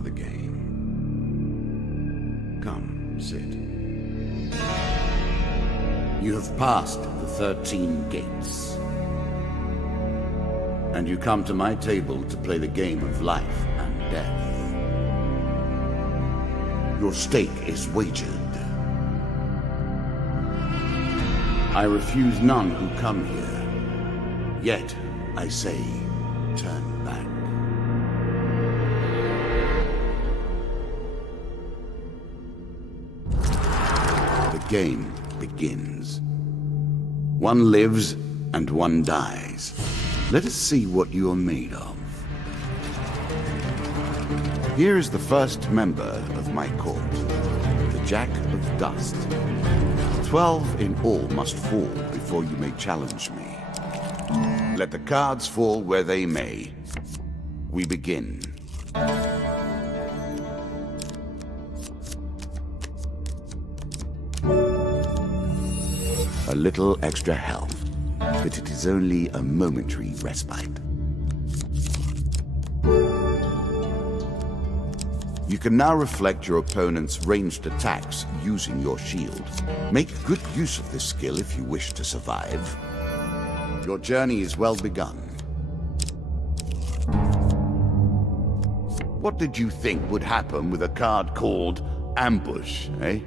for the game. Come, sit. You have passed the 13 gates. And you come to my table to play the game of life and death. Your stake is wagered. I refuse none who come here. Yet, I say, turn back. The game begins. One lives and one dies. Let us see what you are made of. Here is the first member of my court, the Jack of Dust. 12 in all must fall before you may challenge me. Let the cards fall where they may. We begin. A little extra health, but it is only a momentary respite. You can now reflect your opponent's ranged attacks using your shield. Make good use of this skill if you wish to survive. Your journey is well begun. What did you think would happen with a card called Ambush, eh?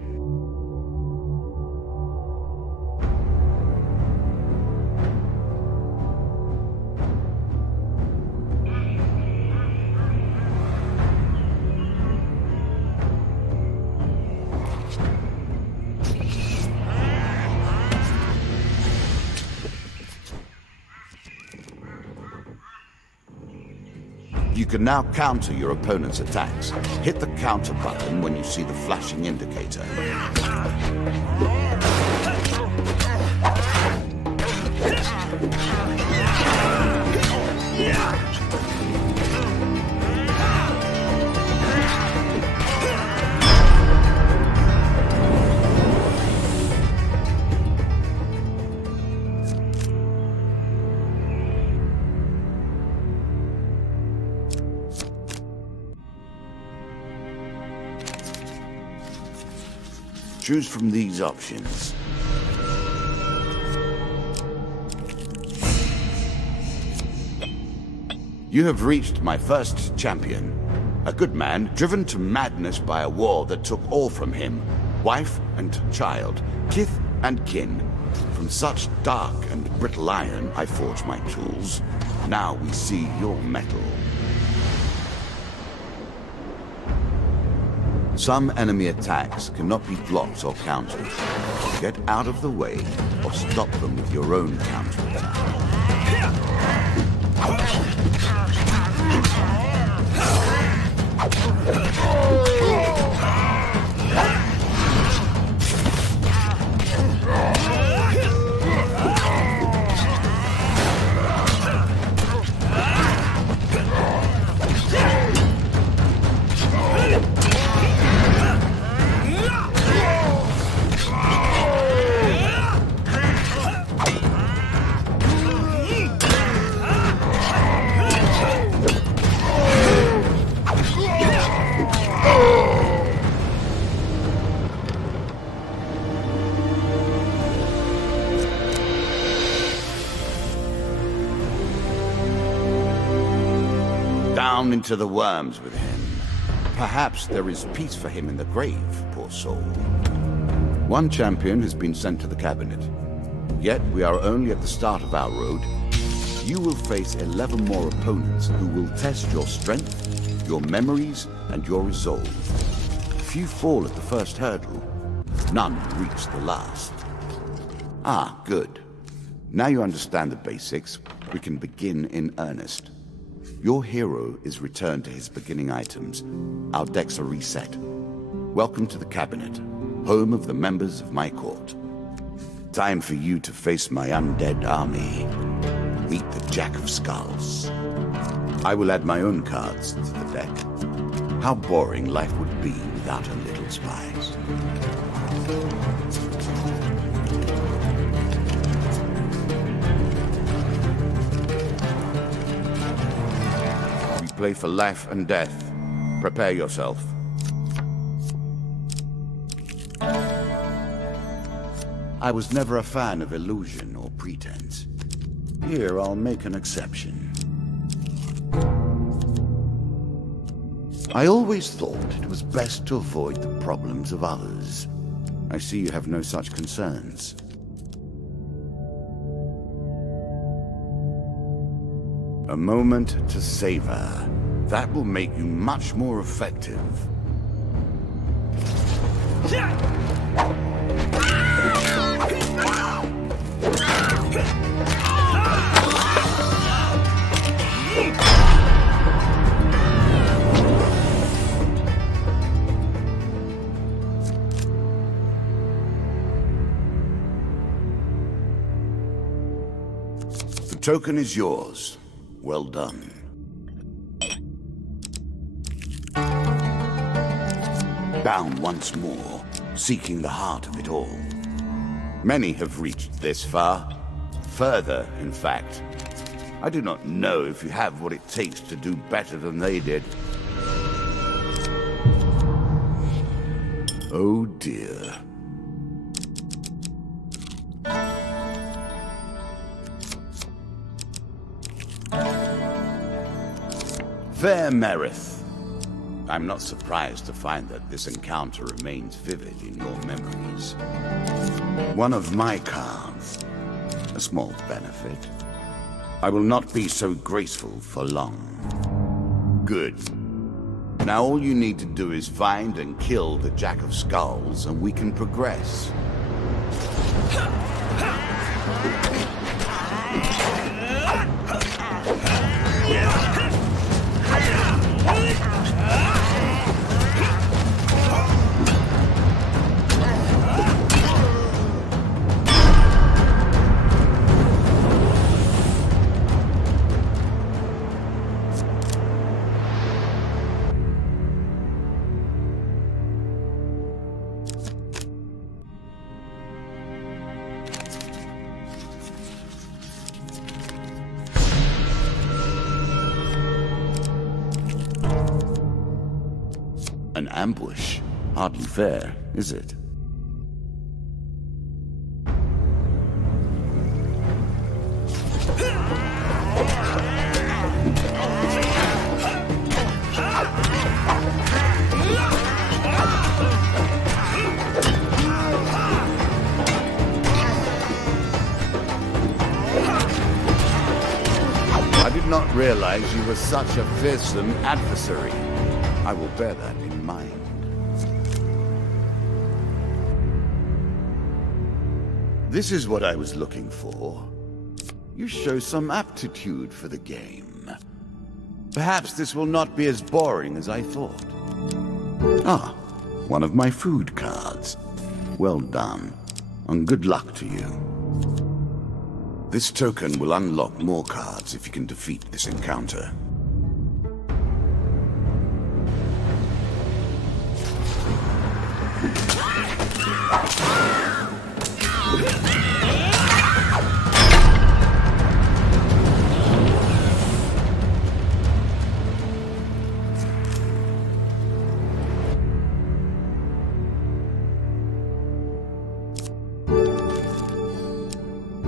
You can now counter your opponent's attacks. Hit the counter button when you see the flashing indicator. Choose from these options. You have reached my first champion. A good man driven to madness by a war that took all from him. Wife and child, kith and kin. From such dark and brittle iron I forge my tools. Now we see your metal. Some enemy attacks cannot be blocked or countered. Get out of the way or stop them with your own counterattack. Down into the worms with him. Perhaps there is peace for him in the grave, poor soul. One champion has been sent to the cabinet. Yet we are only at the start of our road. You will face 11 more opponents who will test your strength, your memories, and your resolve. Few fall at the first hurdle. None reach the last. Ah, good. Now you understand the basics, we can begin in earnest. Your hero is returned to his beginning items. Our decks are reset. Welcome to the cabinet, home of the members of my court. Time for you to face my undead army. Meet the Jack of Skulls. I will add my own cards to the deck. How boring life would be without a little spice. Play for life and death. Prepare yourself. I was never a fan of illusion or pretense. Here, I'll make an exception. I always thought it was best to avoid the problems of others. I see you have no such concerns. A moment to savor. That will make you much more effective. The token is yours. Well done. Bound once more, seeking the heart of it all. Many have reached this far. Further, in fact. I do not know if you have what it takes to do better than they did. Oh dear. Fair Merith, I'm not surprised to find that this encounter remains vivid in your memories. One of my cards, a small benefit. I will not be so graceful for long. Good. Now all you need to do is find and kill the Jack of Skulls, and we can progress. An ambush? Hardly fair, is it? I did not realize you were such a fearsome adversary. I will bear that in mind. This is what I was looking for. You show some aptitude for the game. Perhaps this will not be as boring as I thought. Ah, one of my food cards. Well done, and good luck to you. This token will unlock more cards if you can defeat this encounter.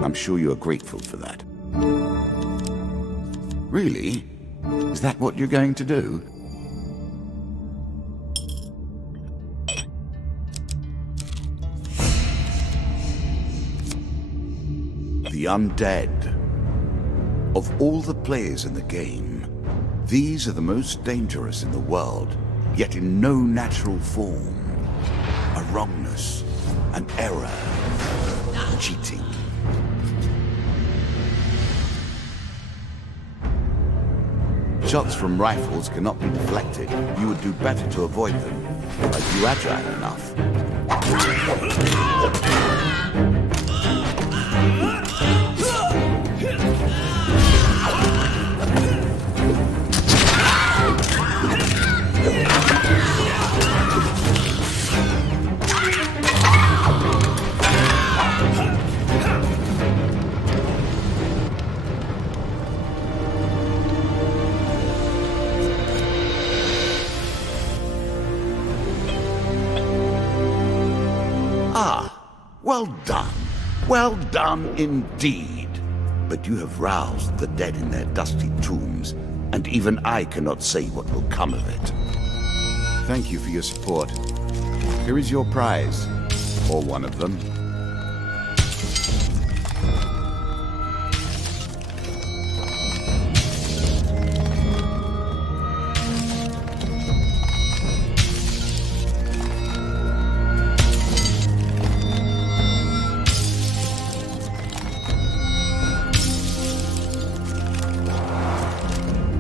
I'm sure you are grateful for that. Really? Is that what you're going to do? The undead. Of all the players in the game, these are the most dangerous in the world, yet in no natural form. A wrongness, an error, cheating. Shots from rifles cannot be deflected. You would do better to avoid them. Are you agile enough? Well done. Well done indeed. But you have roused the dead in their dusty tombs, and even I cannot say what will come of it. Thank you for your support. Here is your prize, or one of them.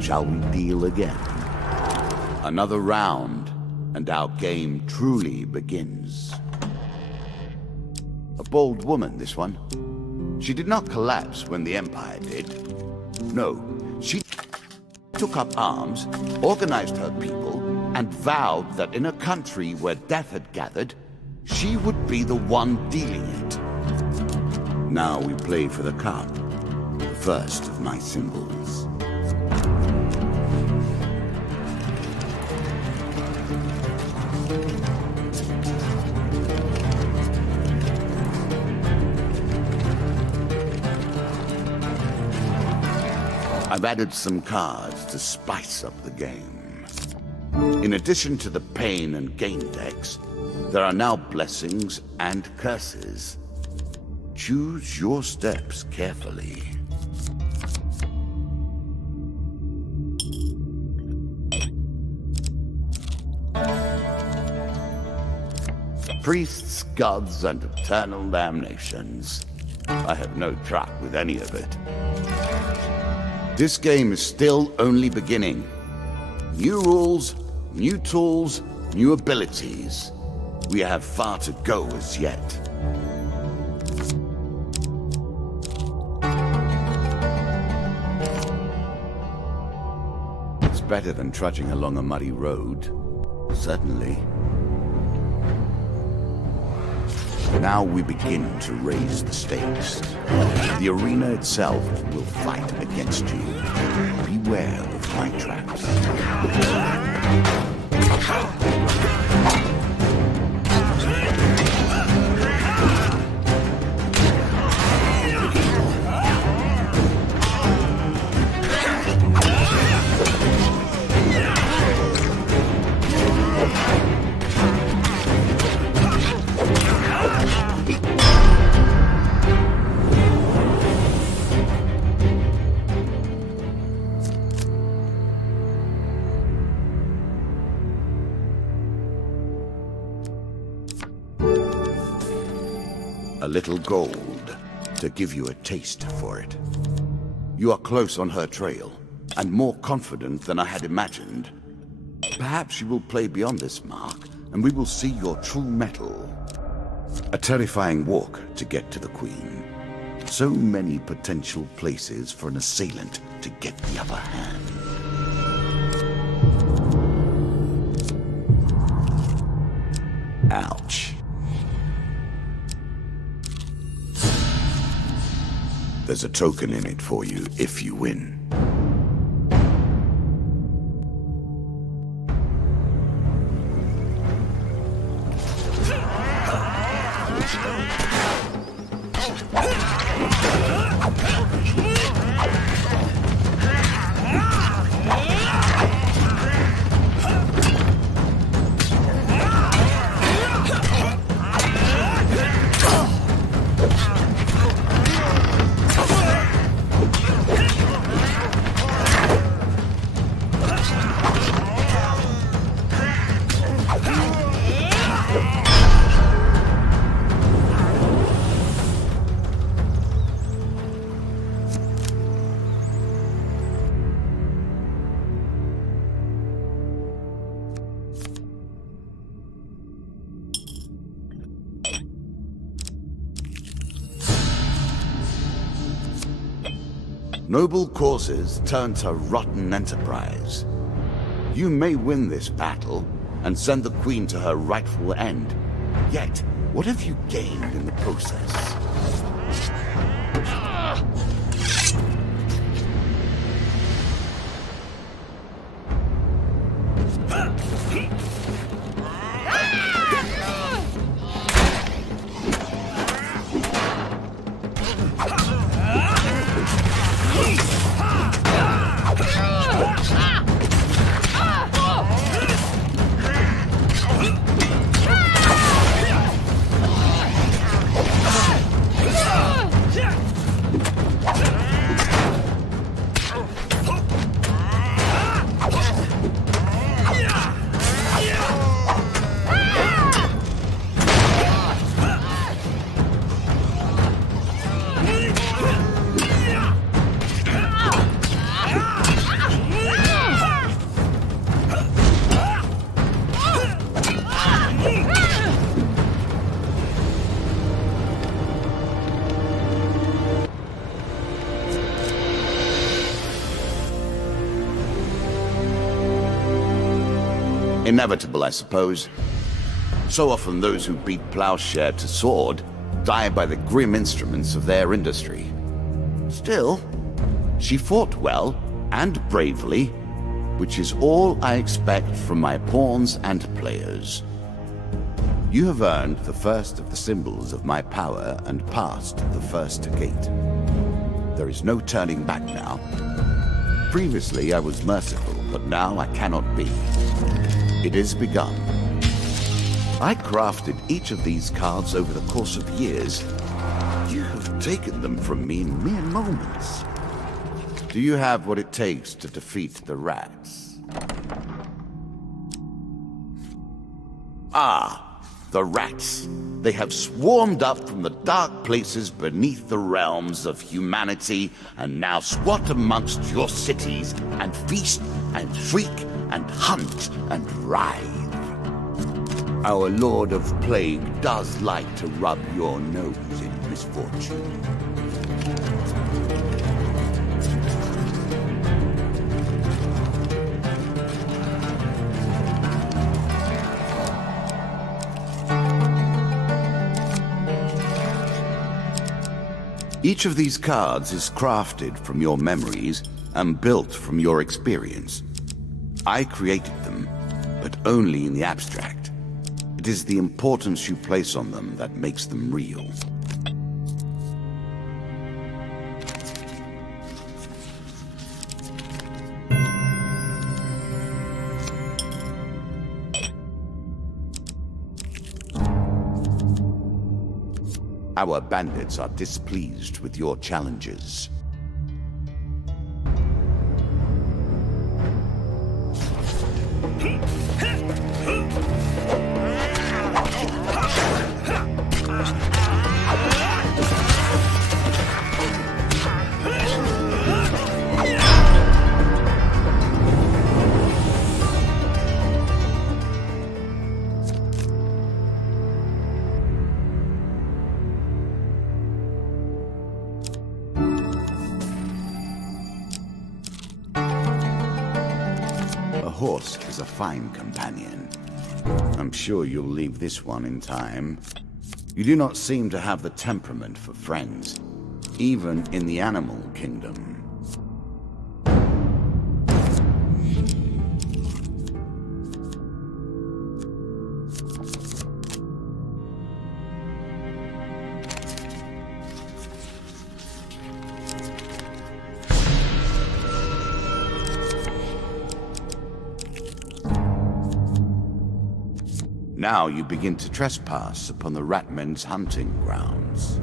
Shall we deal again? Another round, and our game truly begins. A bold woman, this one. She did not collapse when the Empire did. No, she took up arms, organized her people, and vowed that in a country where death had gathered, she would be the one dealing it. Now we play for the cup, the first of my symbols. I've added some cards to spice up the game. In addition to the pain and gain decks, there are now blessings and curses. Choose your steps carefully. Priests, gods, and eternal damnations. I have no truck with any of it. This game is still only beginning. New rules, new tools, new abilities. We have far to go as yet. It's better than trudging along a muddy road. Certainly. Now we begin to raise the stakes. The arena itself will fight against you. Beware of my traps. A little gold to give you a taste for it. You are close on her trail, and more confident than I had imagined. Perhaps you will play beyond this mark, and we will see your true mettle. A terrifying walk to get to the Queen. So many potential places for an assailant to get the upper hand. Ouch. There's a token in it for you if you win. Noble causes turn to rotten enterprise. You may win this battle and send the Queen to her rightful end. Yet, what have you gained in the process? Inevitable, I suppose. So often those who beat plowshare to sword die by the grim instruments of their industry. Still, she fought well and bravely, which is all I expect from my pawns and players. You have earned the first of the symbols of my power and passed the first gate. There is no turning back now. Previously I was merciful, but now I cannot be. It is begun. I crafted each of these cards over the course of years. You have taken them from me in mere moments. Do you have what it takes to defeat the rats? Ah, the rats. They have swarmed up from the dark places beneath the realms of humanity and now squat amongst your cities and feast and shriek and hunt and writhe. Our Lord of Plague does like to rub your nose in misfortune. Each of these cards is crafted from your memories and built from your experience. I created them, but only in the abstract. It is the importance you place on them that makes them real. Our bandits are displeased with your challenges. A horse is a fine companion. I'm sure you'll leave this one in time. You do not seem to have the temperament for friends, even in the animal kingdom. Now you begin to trespass upon the ratmen's hunting grounds.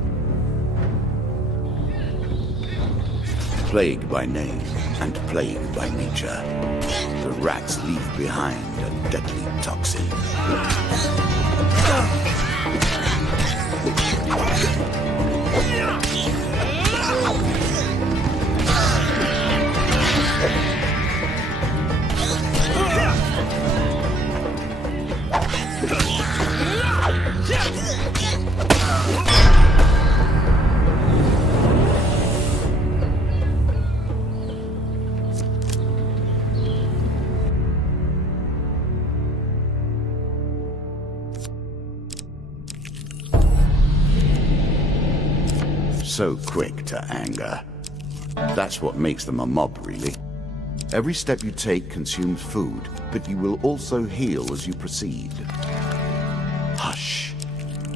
Plague by name and plague by nature, the rats leave behind a deadly toxin. So quick to anger. That's what makes them a mob, really. Every step you take consumes food, but you will also heal as you proceed. Hush.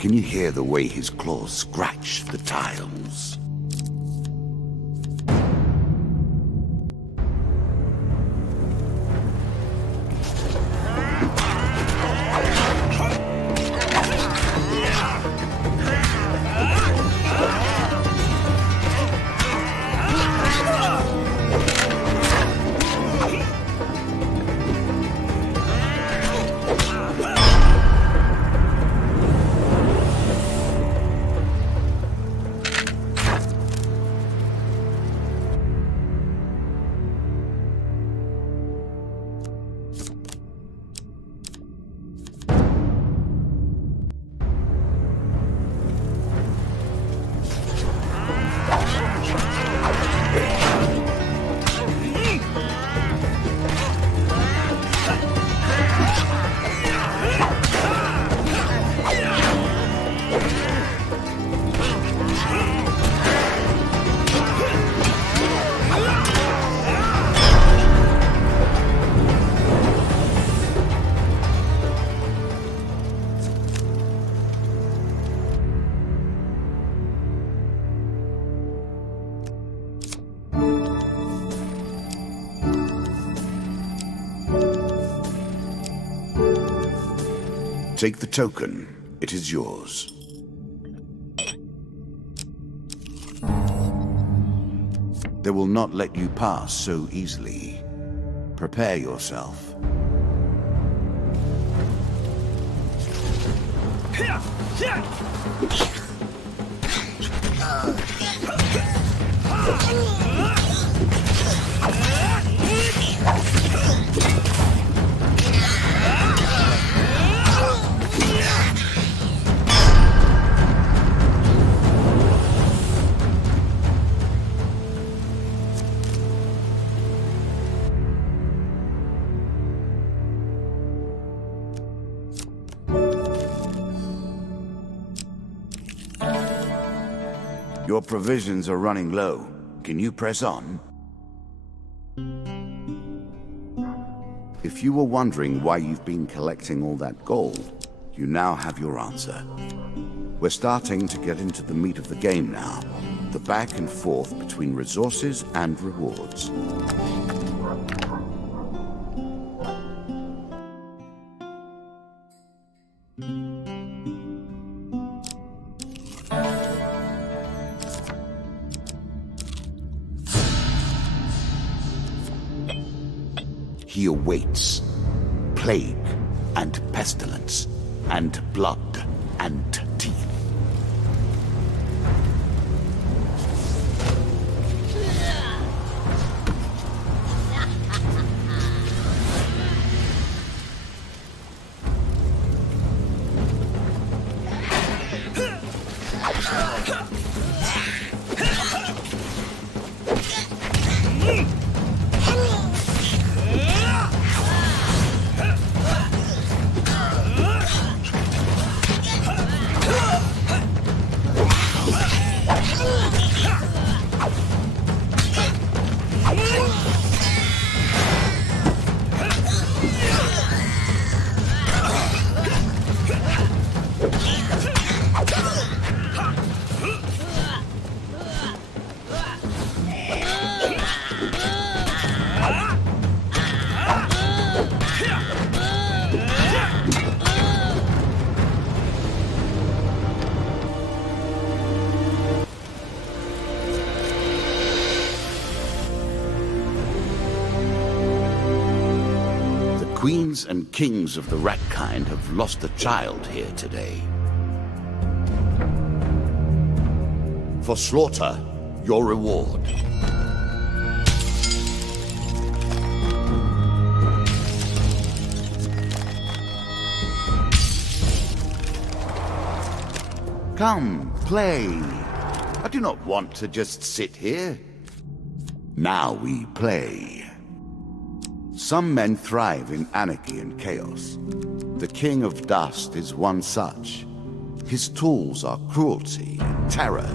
Can you hear the way his claws scratch the tiles? Take the token. It is yours. They will not let you pass so easily. Prepare yourself. Your provisions are running low. Can you press on? If you were wondering why you've been collecting all that gold, you now have your answer. We're starting to get into the meat of the game now. The back and forth between resources and rewards. He awaits plague and pestilence and blood and teeth. Queens and kings of the rat kind have lost a child here today. For slaughter, your reward. Come, play. I do not want to just sit here. Now we play. Some men thrive in anarchy and chaos. The King of Dust is one such. His tools are cruelty and terror,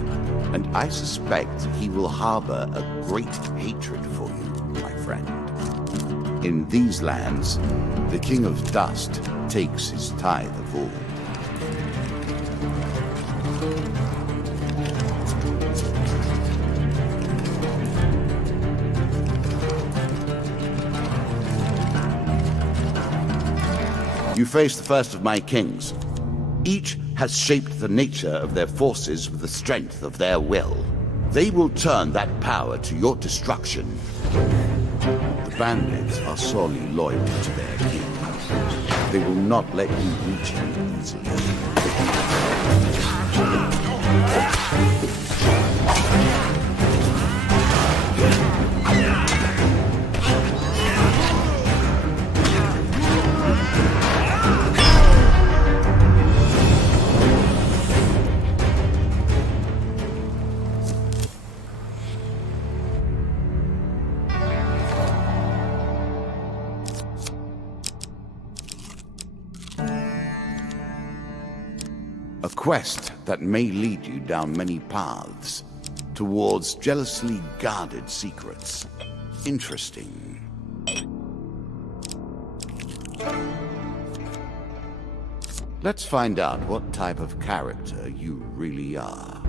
and I suspect he will harbor a great hatred for you, my friend. In these lands, the King of Dust takes his tithe of all. You face the first of my kings. Each has shaped the nature of their forces with the strength of their will. They will turn that power to your destruction. The bandits are sorely loyal to their king. They will not let you reach him easily. A quest that may lead you down many paths towards jealously guarded secrets. Interesting. Let's find out what type of character you really are.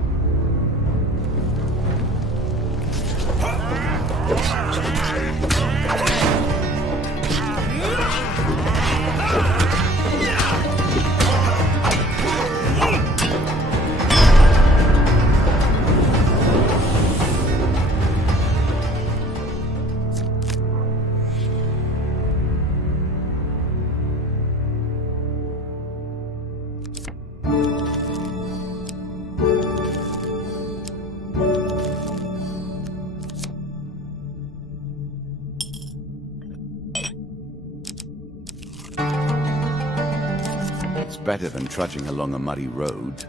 better than trudging along a muddy road.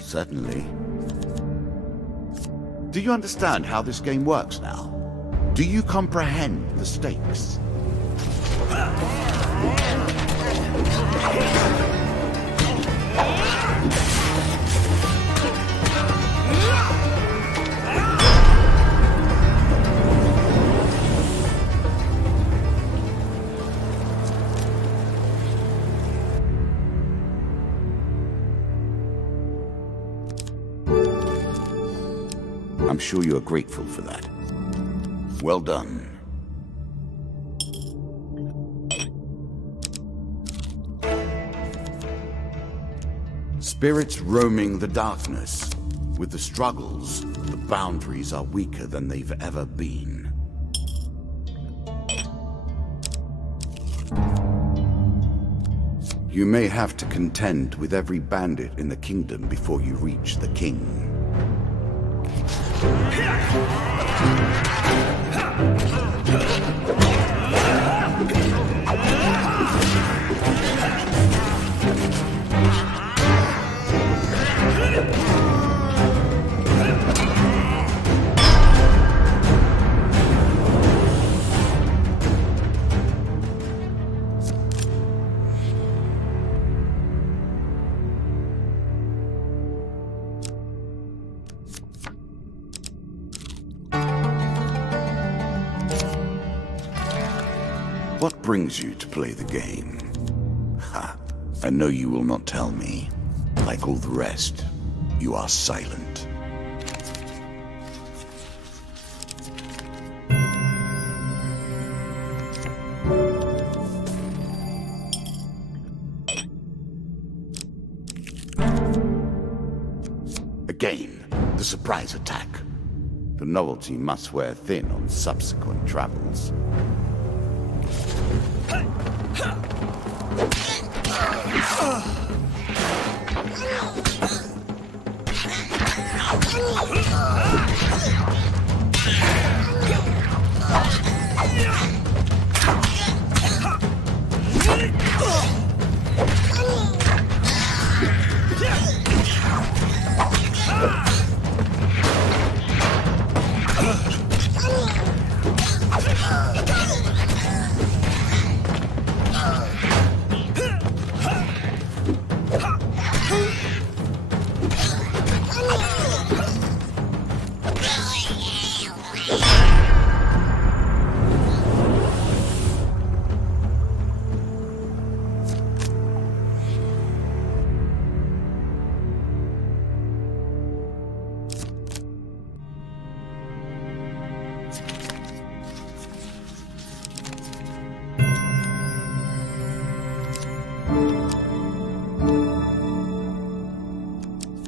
Certainly. Do you understand how this game works now? Do you comprehend the stakes? I'm sure you are grateful for that. Well done. Spirits roaming the darkness. With the struggles, the boundaries are weaker than they've ever been. You may have to contend with every bandit in the kingdom before you reach the king. What brings you to play the game? Ha! I know you will not tell me. Like all the rest, you are silent. Again, the surprise attack. The novelty must wear thin on subsequent travels.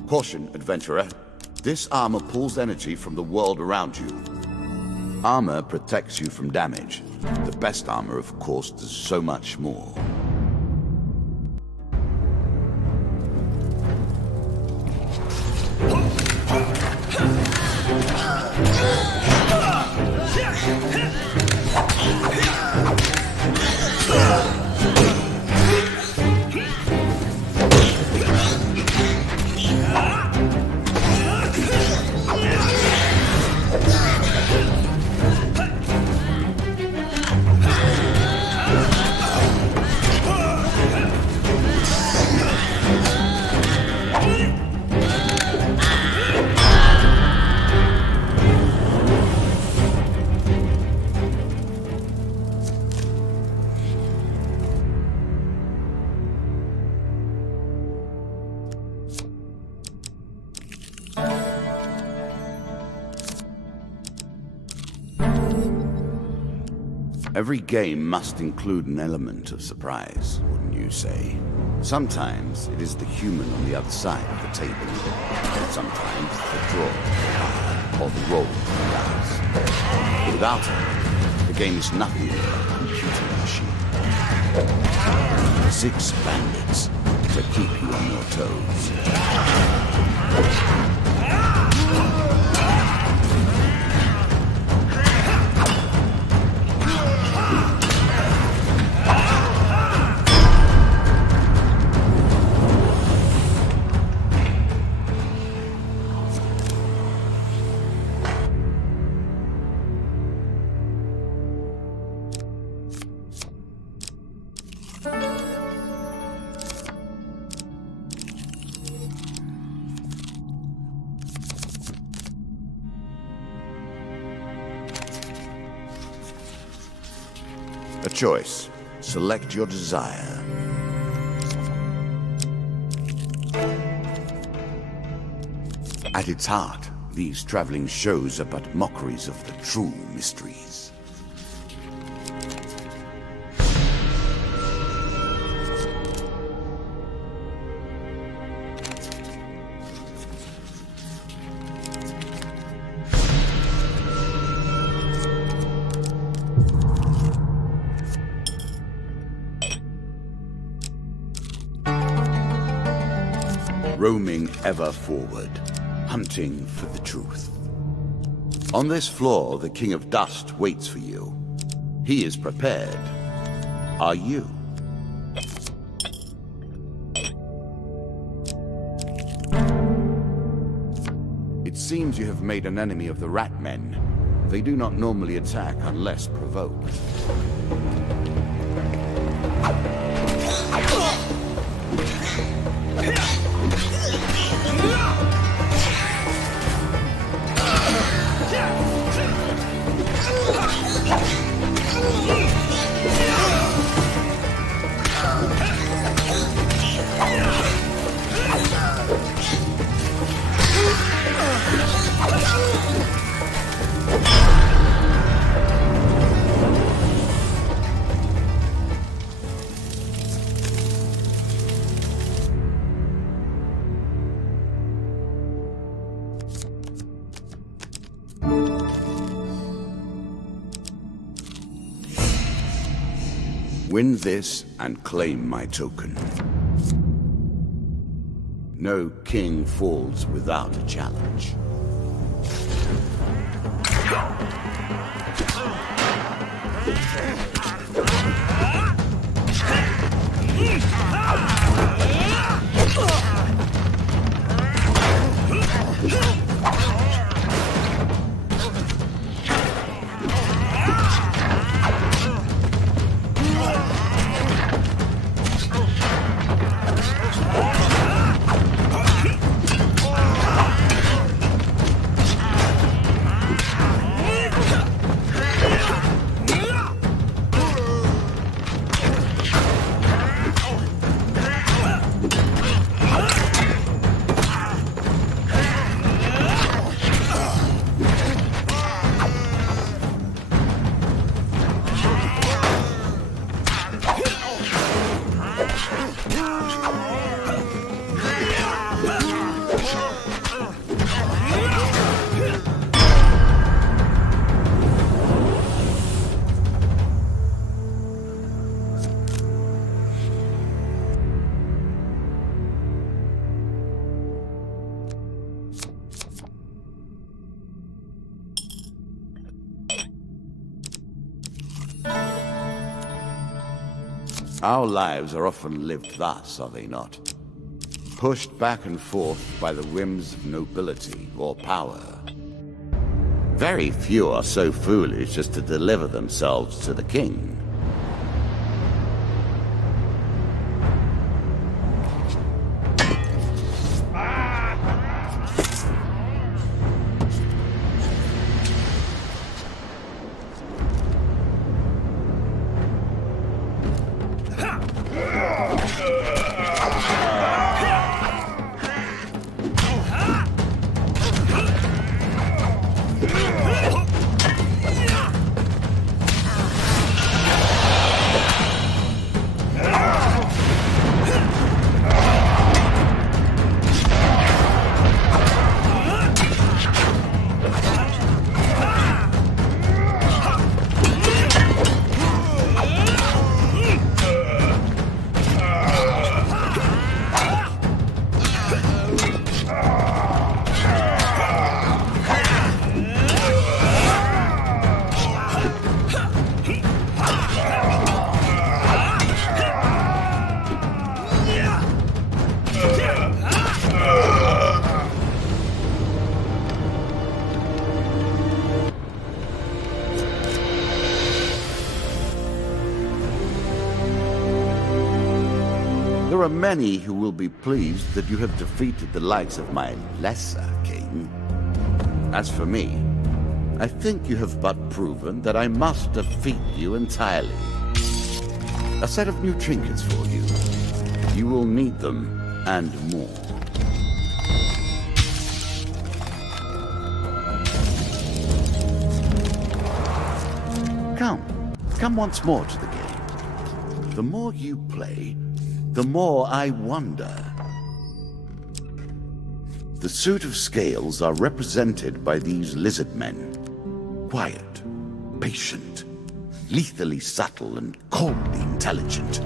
Caution, adventurer. This armor pulls energy from the world around you. Armor protects you from damage. The best armor, of course, does so much more. Every game must include an element of surprise, wouldn't you say? Sometimes it is the human on the other side of the table. And sometimes the draw, the card, or the roll of the dice. Without it, the game is nothing but a computer machine. 6 bandits to keep you on your toes. A choice. Select your desire. At its heart, these traveling shows are but mockeries of the true mysteries. Roaming ever forward, hunting for the truth. On this floor, the King of Dust waits for you. He is prepared. Are you? It seems you have made an enemy of the Rat Men. They do not normally attack unless provoked. Win this and claim my token. No king falls without a challenge. Our lives are often lived thus, are they not? Pushed back and forth by the whims of nobility or power. Very few are so foolish as to deliver themselves to the king. There are many who will be pleased that you have defeated the likes of my lesser king. As for me, I think you have but proven that I must defeat you entirely. A set of new trinkets for you. You will need them, and more. Come once more to the game. The more you play, the more I wonder. The suit of scales are represented by these lizard men. Quiet, patient, lethally subtle, and coldly intelligent.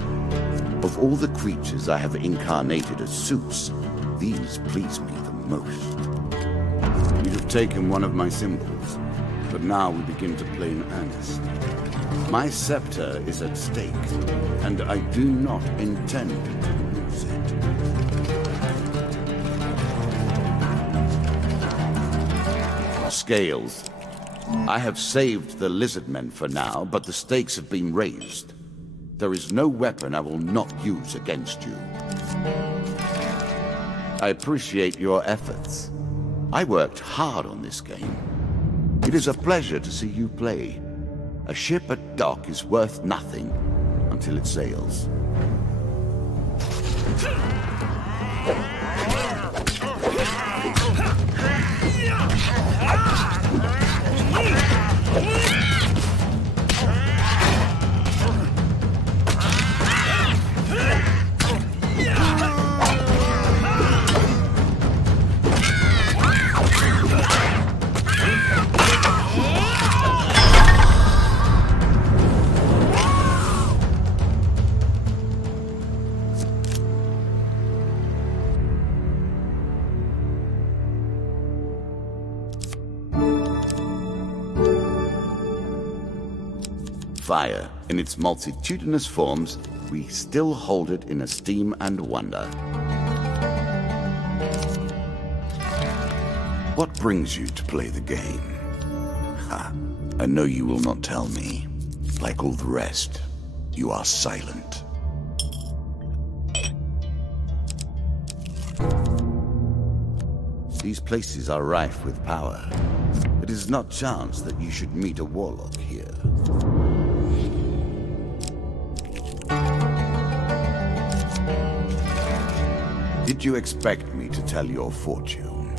Of all the creatures I have incarnated as suits, these please me the most. You'd have taken one of my symbols, but now we begin to play in earnest. My scepter is at stake, and I do not intend to lose it. Scales. I have saved the lizard men for now, but the stakes have been raised. There is no weapon I will not use against you. I appreciate your efforts. I worked hard on this game. It is a pleasure to see you play. A ship at dock is worth nothing until it sails. Fire, in its multitudinous forms, we still hold it in esteem and wonder. What brings you to play the game? Ha, I know you will not tell me. Like all the rest, you are silent. These places are rife with power. It is not chance that you should meet a warlock here. Did you expect me to tell your fortune?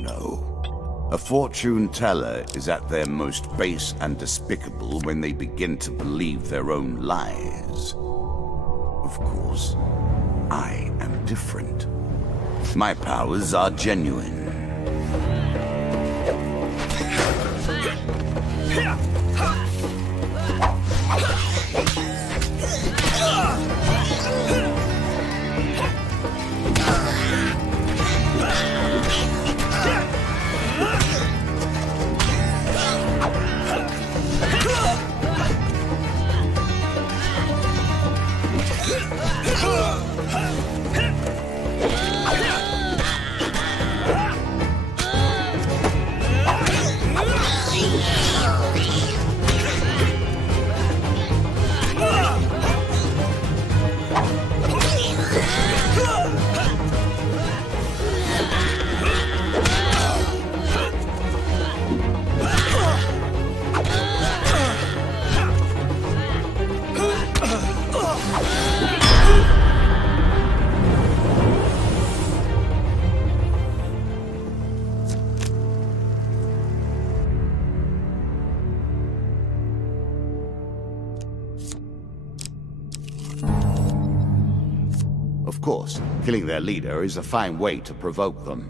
No. A fortune teller is at their most base and despicable when they begin to believe their own lies. Of course, I am different. My powers are genuine. Of course, killing their leader is a fine way to provoke them.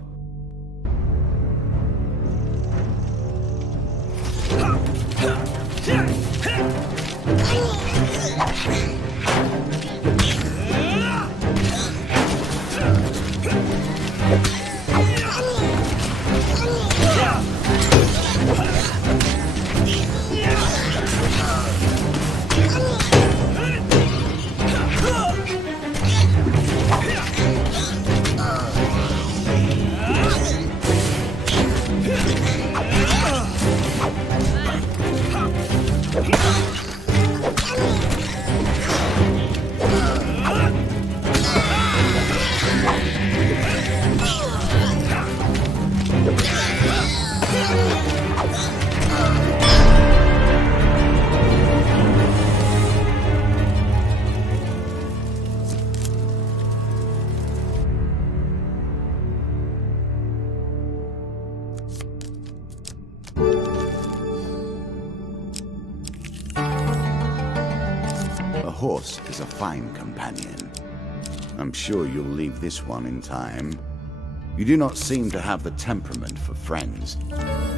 horse is a fine companion. I'm sure you'll leave this one in time. You do not seem to have the temperament for friends,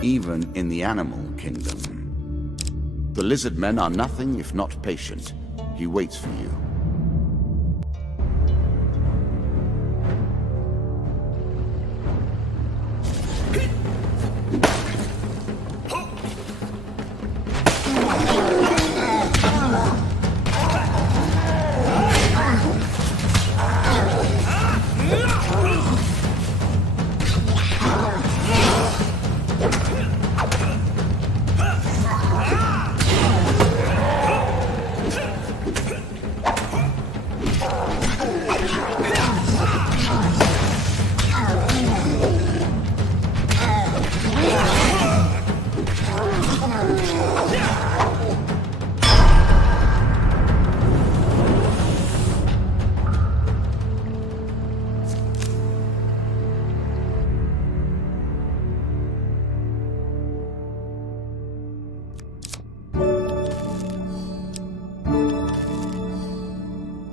even in the animal kingdom. The lizard men are nothing if not patient. He waits for you.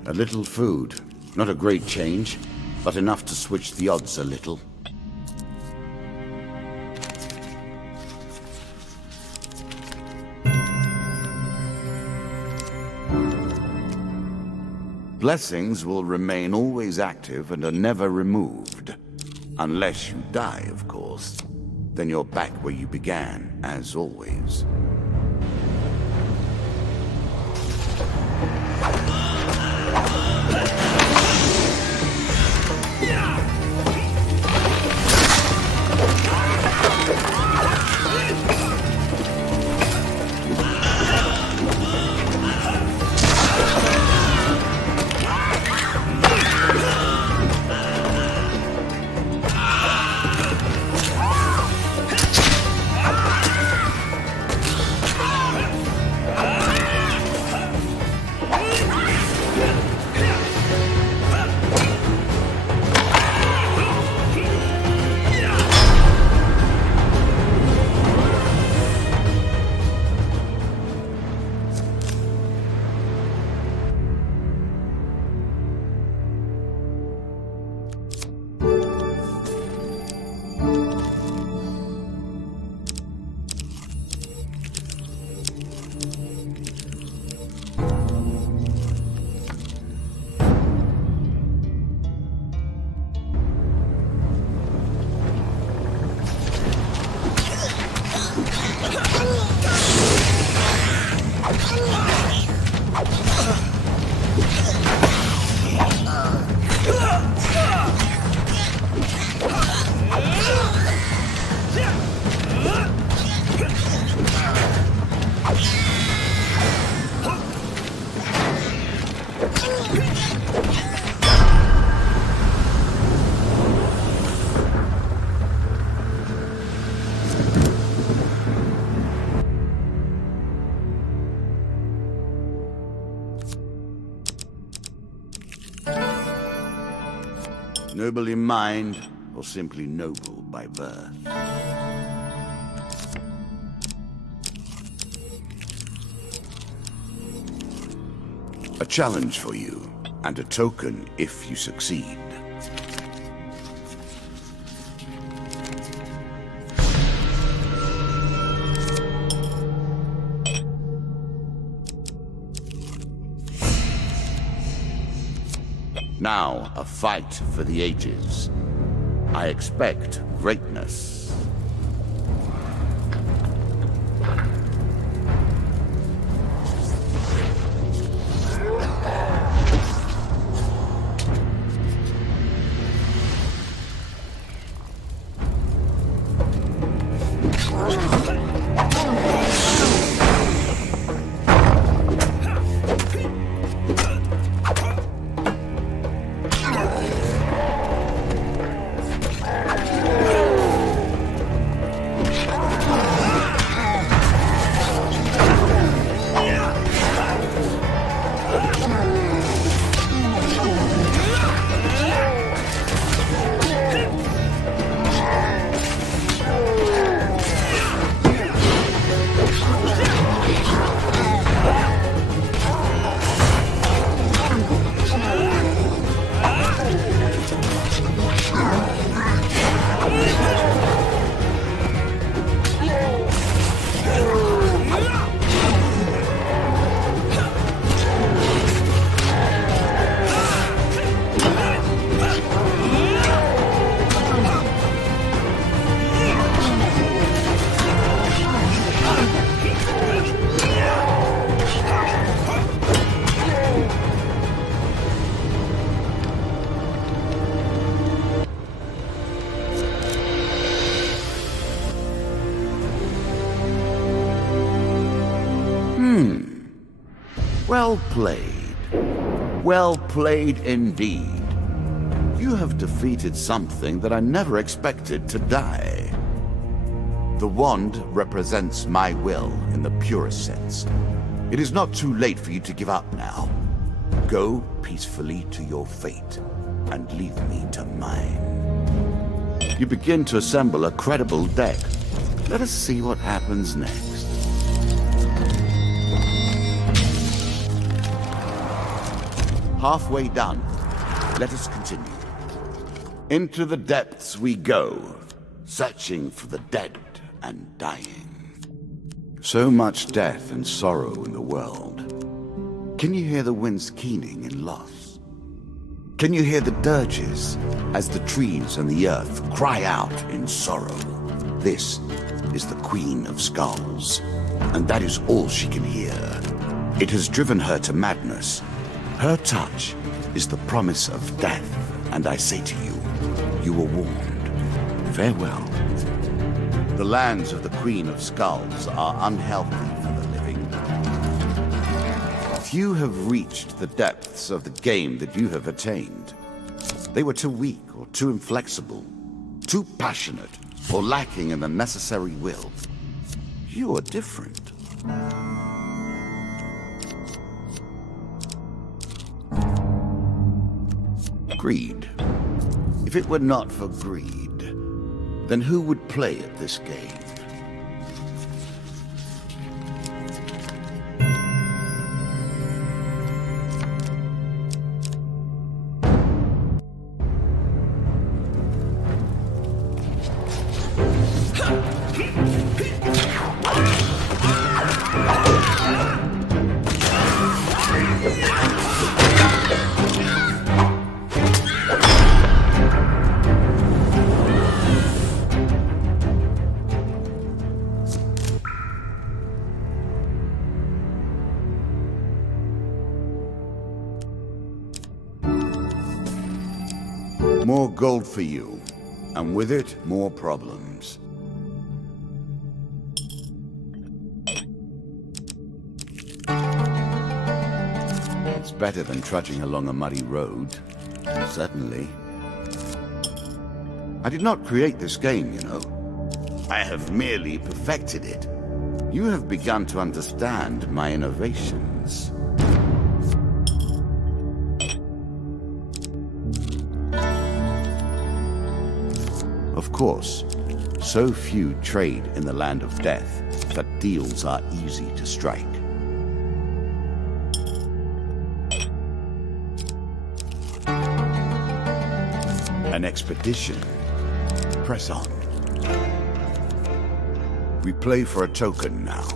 A little food. Not a great change, but enough to switch the odds a little. Blessings will remain always active and are never removed. Unless you die, of course. Then you're back where you began, as always. Noble in mind, or simply noble by birth. A challenge for you, and a token if you succeed. Now, a fight for the ages. I expect greatness. Well played. Well played indeed. You have defeated something that I never expected to die. The wand represents my will in the purest sense. It is not too late for you to give up now. Go peacefully to your fate and leave me to mine. You begin to assemble a credible deck. Let us see what happens next. Halfway done. Let us continue. Into the depths we go, searching for the dead and dying. So much death and sorrow in the world. Can you hear the winds keening in loss? Can you hear the dirges as the trees and the earth cry out in sorrow? This is the Queen of Skulls, and that is all she can hear. It has driven her to madness. Her touch is the promise of death, and I say to you, you were warned. Farewell. The lands of the Queen of Skulls are unhealthy for the living. Few have reached the depths of the game that you have attained. They were too weak or too inflexible, too passionate, or lacking in the necessary will. You are different. Greed. If it were not for greed, then who would play at this game? More gold for you, and with it, more problems. It's better than trudging along a muddy road, certainly. I did not create this game, you know. I have merely perfected it. You have begun to understand my innovations. Of course, so few trade in the land of death that deals are easy to strike. An expedition. Press on. We play for a token now.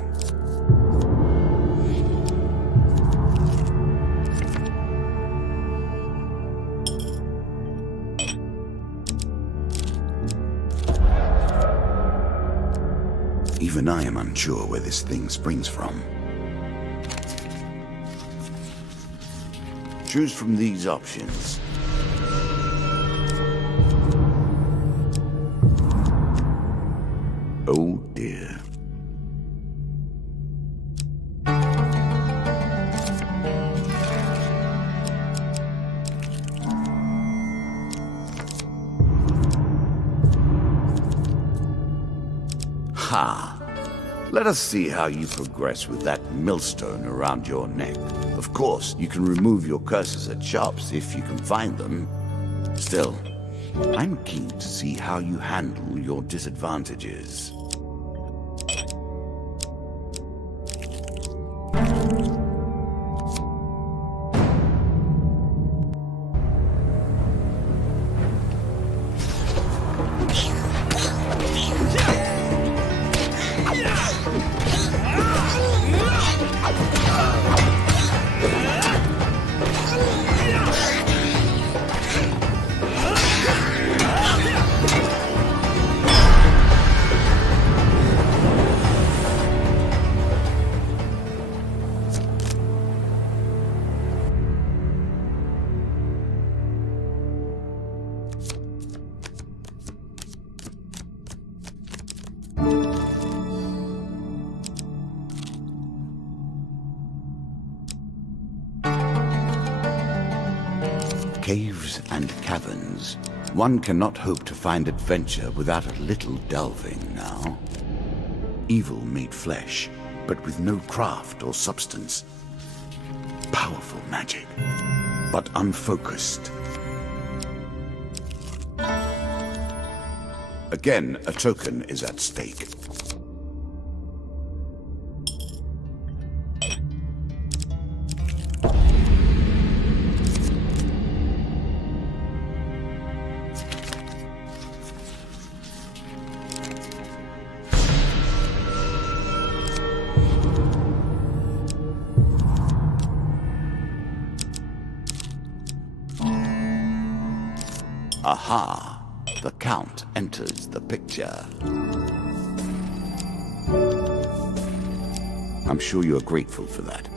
Even I am unsure where this thing springs from. Choose from these options. Oh dear. Ha! Let us see how you progress with that millstone around your neck. Of course, you can remove your curses at shops if you can find them. Still, I'm keen to see how you handle your disadvantages. Caves and caverns. One cannot hope to find adventure without a little delving now. Evil made flesh, but with no craft or substance. Powerful magic, but unfocused. Again, a token is at stake. Aha! The Count enters the picture. I'm sure you are grateful for that.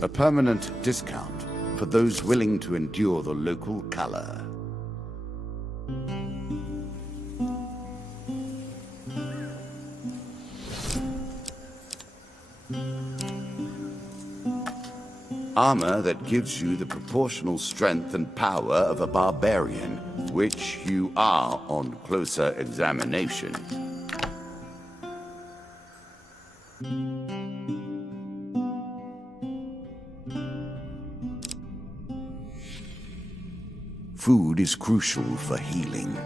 A permanent discount for those willing to endure the local color. Armor that gives you the proportional strength and power of a barbarian, which you are on closer examination. Food is crucial for healing.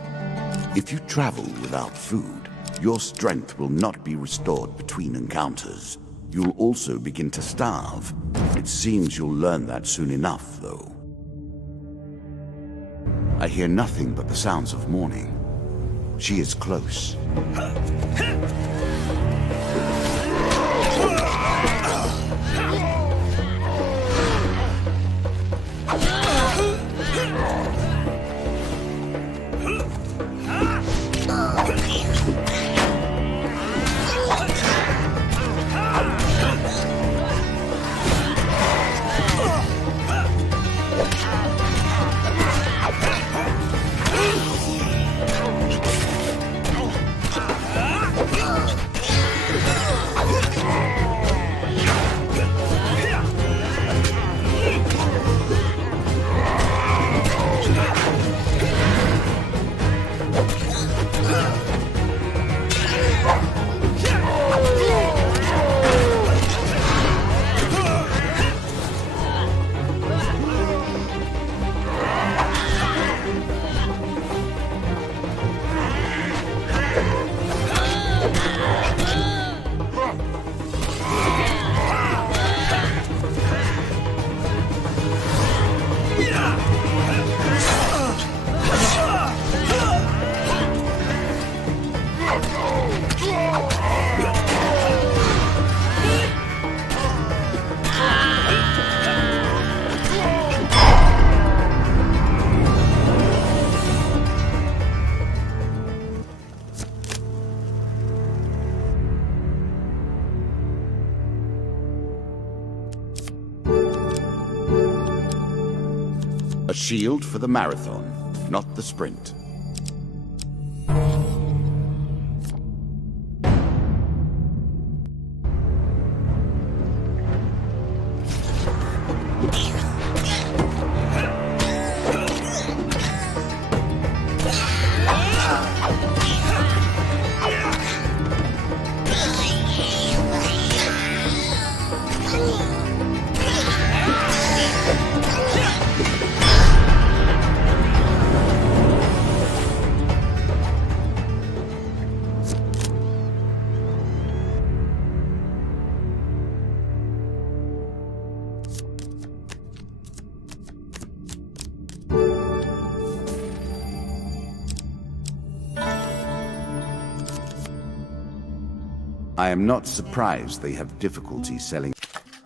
If you travel without food, your strength will not be restored between encounters. You'll also begin to starve. It seems you'll learn that soon enough, though. I hear nothing but the sounds of mourning. She is close. A shield for the marathon, not the sprint. I am not surprised they have difficulty selling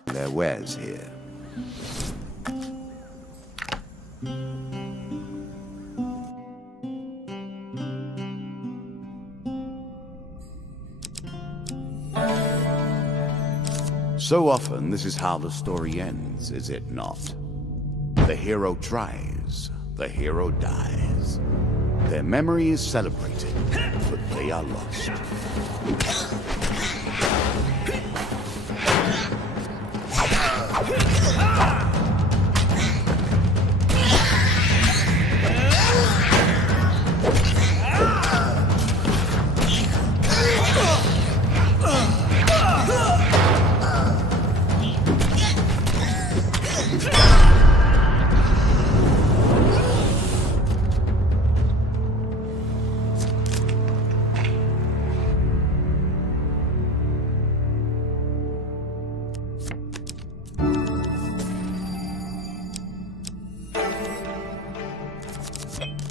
their wares here. So often, this is how the story ends, is it not? The hero tries, the hero dies. Their memory is celebrated, but they are lost.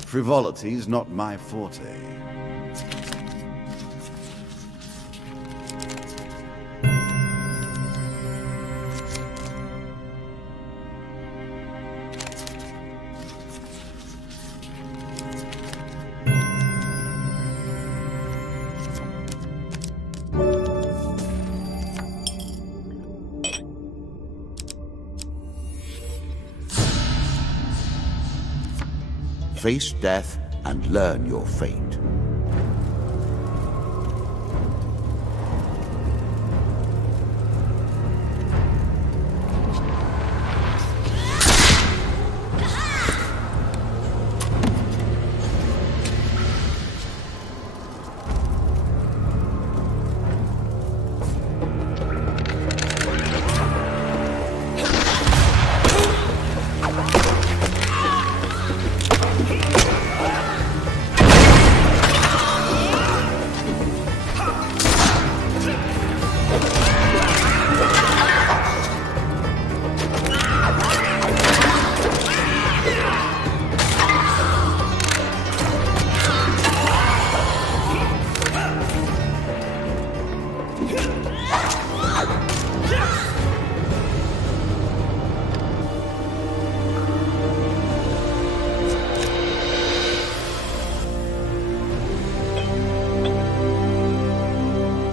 Frivolity is not my forte. Face death and learn your fate.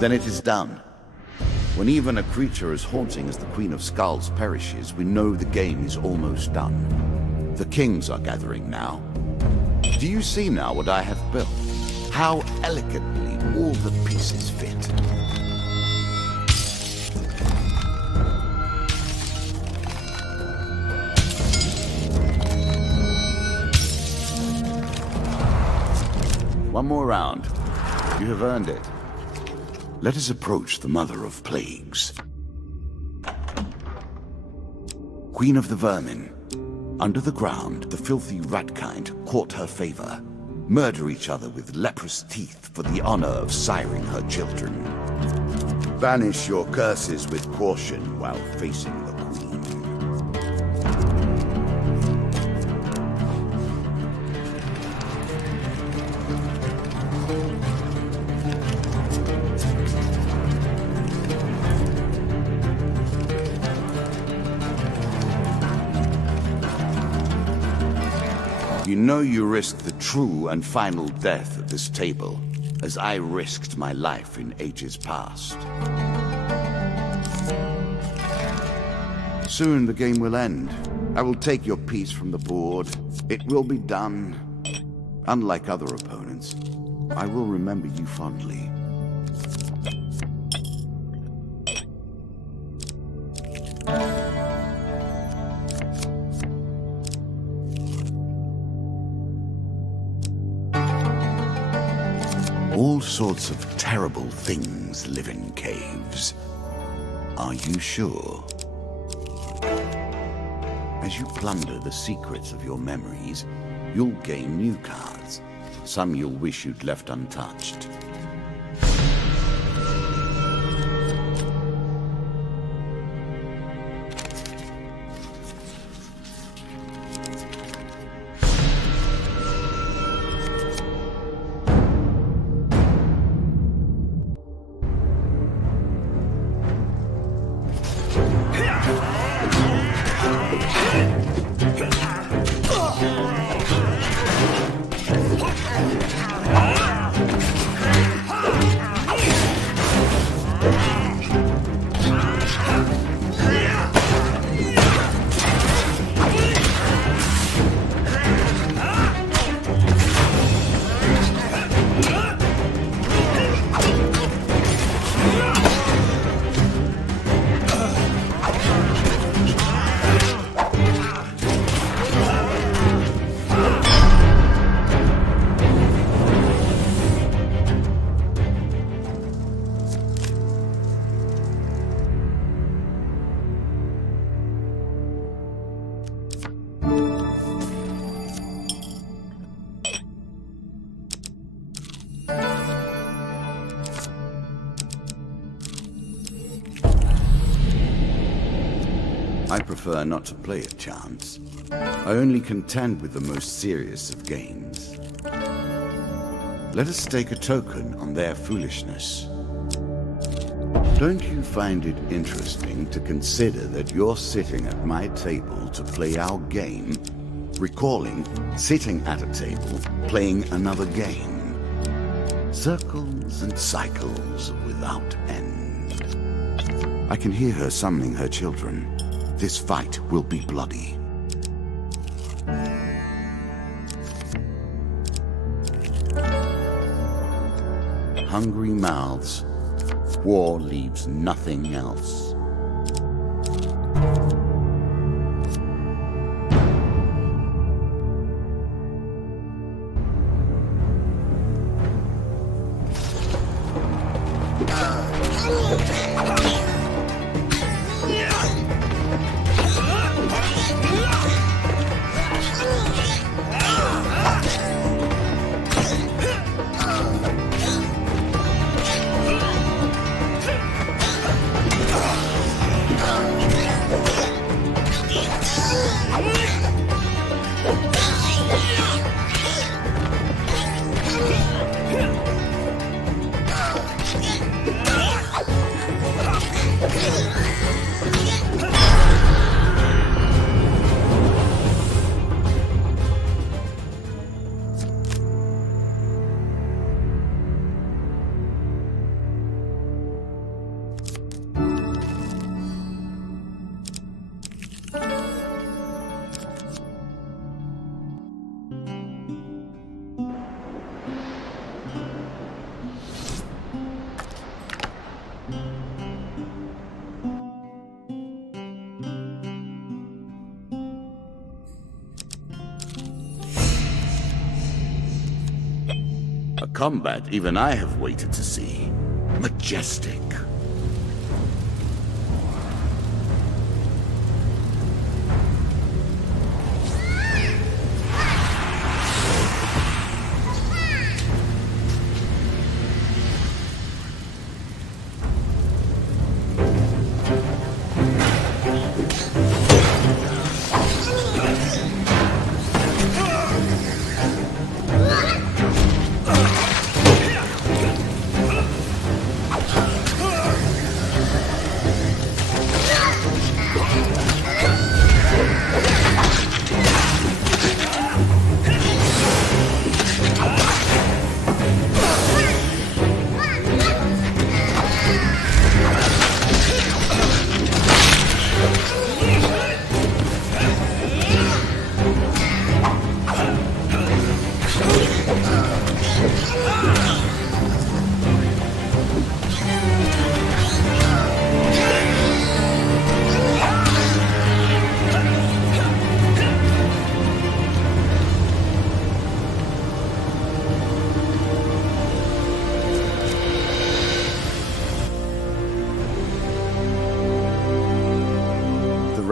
Then it is done. When even a creature as haunting as the Queen of Skulls perishes, we know the game is almost done. The kings are gathering now. Do you see now what I have built? How elegantly all the pieces fit. One more round. You have earned it. Let us approach the Mother of Plagues. Queen of the Vermin. Under the ground, the filthy rat-kind court her favor. Murder each other with leprous teeth for the honor of siring her children. Banish your curses with caution while facing the Queen. You know you risk the true and final death at this table, as I risked my life in ages past. Soon the game will end. I will take your piece from the board. It will be done. Unlike other opponents, I will remember you fondly. All sorts of terrible things live in caves. Are you sure? As you plunder the secrets of your memories, you'll gain new cards. Some you'll wish you'd left untouched. I prefer not to play at chance. I only contend with the most serious of games. Let us stake a token on their foolishness. Don't you find it interesting to consider that you're sitting at my table to play our game, recalling sitting at a table, playing another game? Circles and cycles without end. I can hear her summoning her children. This fight will be bloody. Hungry mouths. War leaves nothing else. A combat even I have waited to see. Majestic.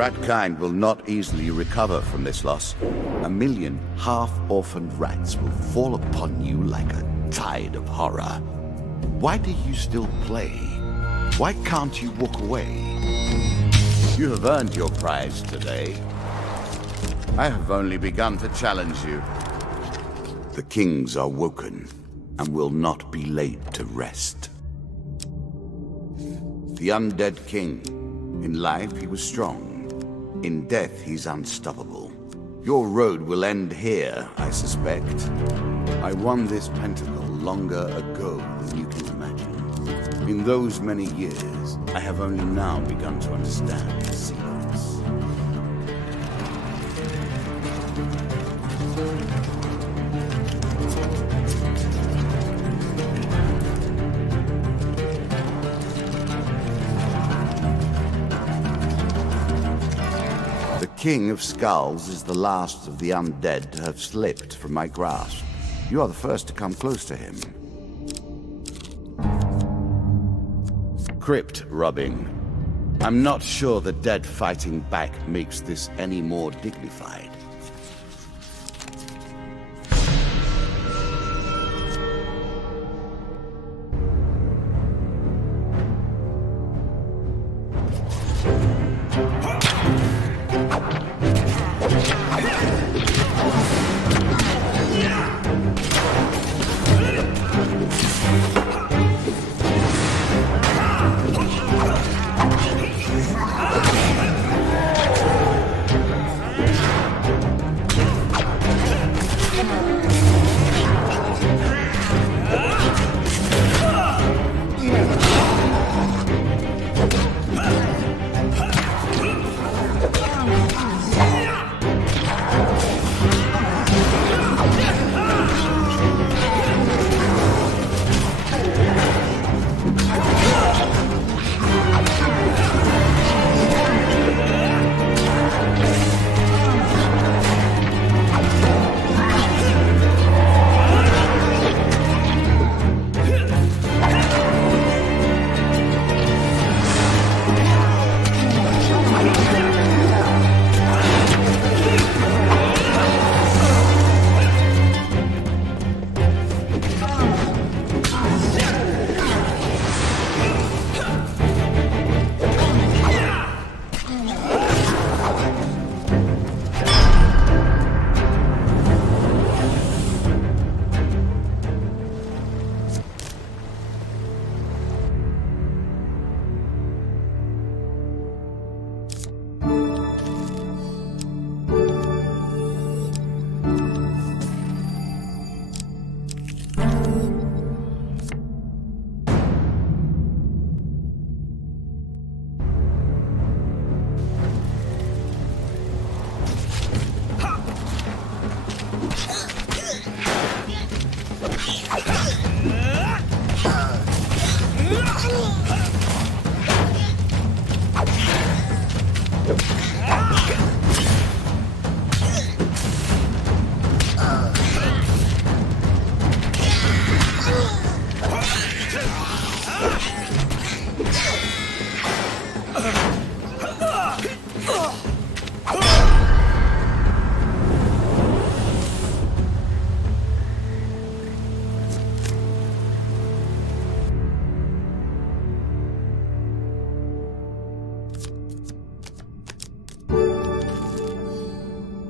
Rat kind will not easily recover from this loss. 1 million half-orphaned rats will fall upon you like a tide of horror. Why do you still play? Why can't you walk away? You have earned your prize today. I have only begun to challenge you. The kings are woken and will not be laid to rest. The undead king. In life, he was strong. In death, he's unstoppable. Your road will end here, I suspect. I won this pentacle longer ago than you can imagine. In those many years, I have only now begun to understand its secrets. The King of Skulls is the last of the undead to have slipped from my grasp. You are the first to come close to him. Crypt rubbing. I'm not sure the dead fighting back makes this any more dignified.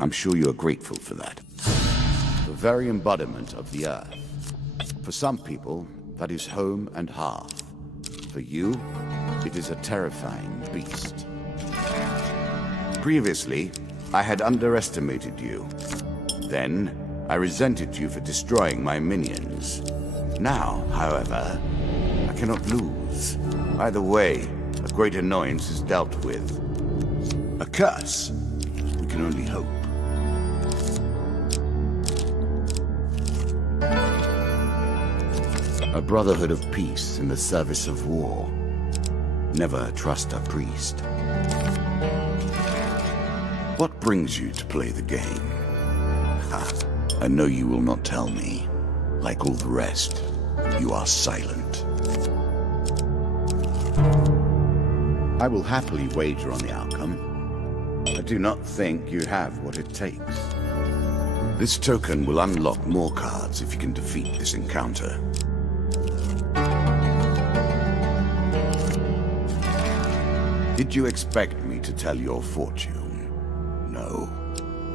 I'm sure you are grateful for that. The very embodiment of the earth. For some people, that is home and hearth. For you, it is a terrifying beast. Previously, I had underestimated you. Then, I resented you for destroying my minions. Now, however, I cannot lose. Either way, a great annoyance is dealt with. A curse? We can only hope. A brotherhood of peace in the service of war. Never trust a priest. What brings you to play the game? Ha, I know you will not tell me. Like all the rest, you are silent. I will happily wager on the outcome. I do not think you have what it takes. This token will unlock more cards if you can defeat this encounter. Did you expect me to tell your fortune? No.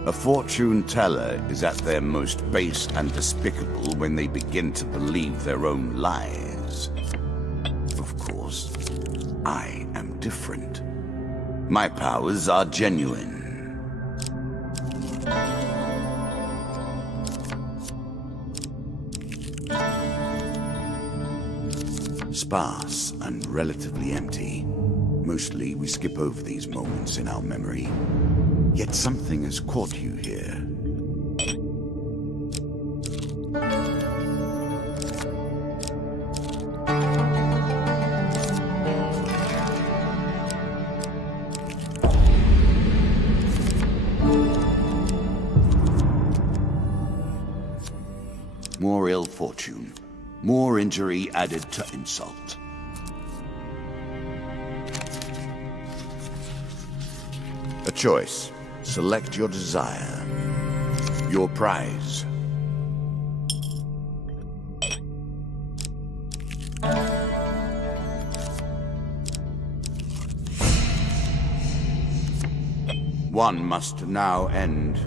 A fortune teller is at their most base and despicable when they begin to believe their own lies. Of course, I am different. My powers are genuine. Sparse and relatively empty. Mostly, we skip over these moments in our memory. Yet something has caught you here. More ill fortune. More injury added to insult. A choice. Select your desire. Your prize. One must now end.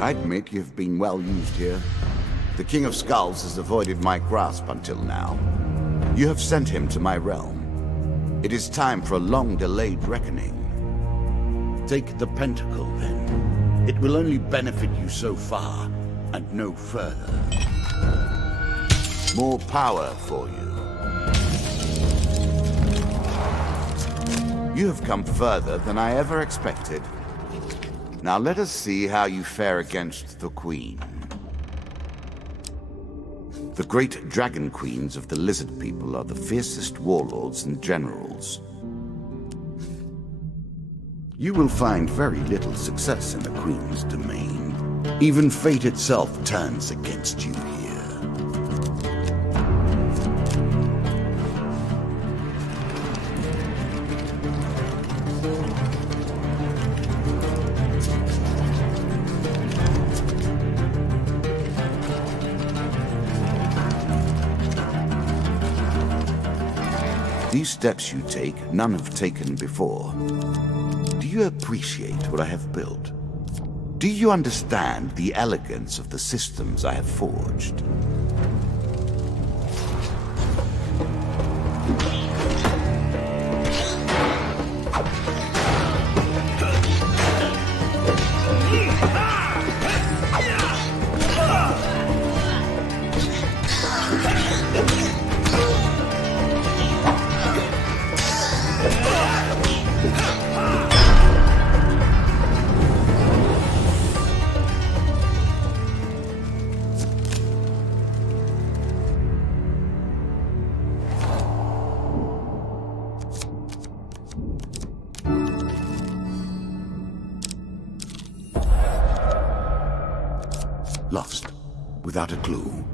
I admit you've been well used here. The King of Skulls has avoided my grasp until now. You have sent him to my realm. It is time for a long-delayed reckoning. Take the pentacle, then. It will only benefit you so far, and no further. More power for you. You have come further than I ever expected. Now let us see how you fare against the Queen. The great dragon queens of the lizard people are the fiercest warlords and generals. You will find very little success in the Queen's domain. Even fate itself turns against you here. These steps you take, none have taken before. Do you appreciate what I have built? Do you understand the elegance of the systems I have forged? Lost, without a clue.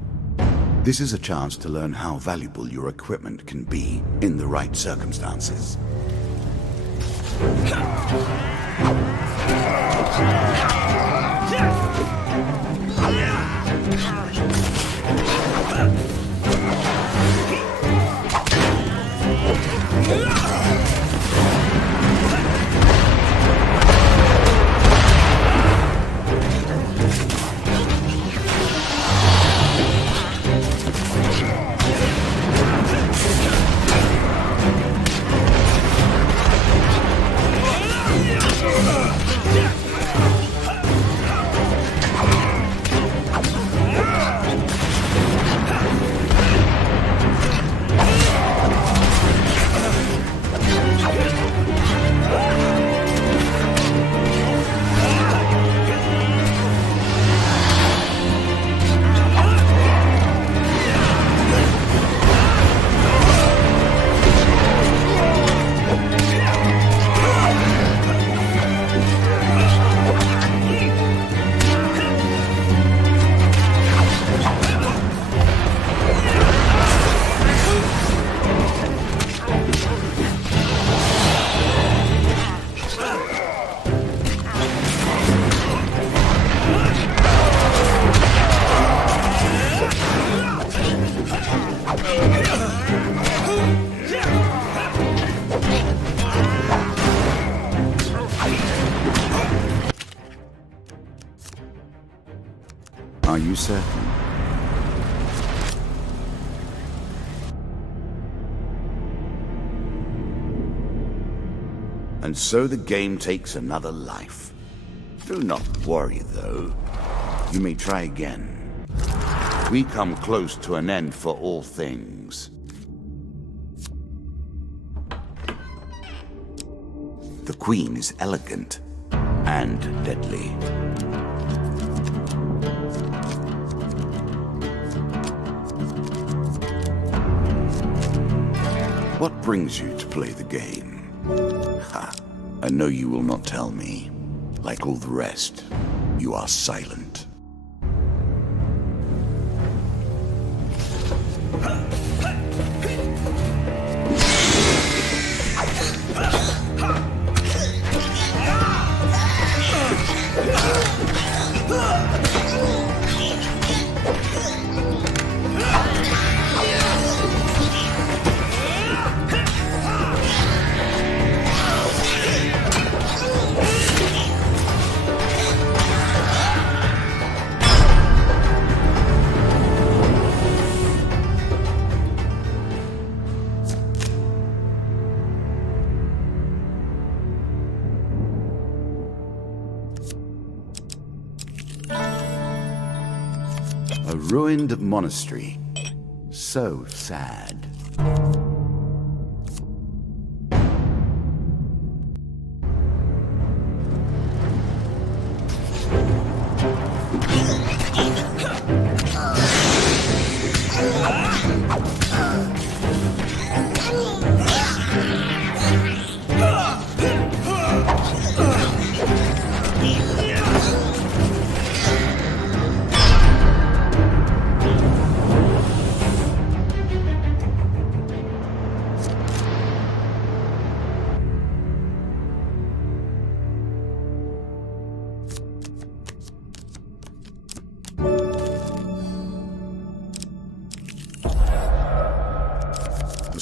This is a chance to learn how valuable your equipment can be in the right circumstances. Are you certain? And so the game takes another life. Do not worry, though. You may try again. We come close to an end for all things. The Queen is elegant and deadly. What brings you to play the game? Ha! I know you will not tell me. Like all the rest, you are silent. A ruined monastery. So sad.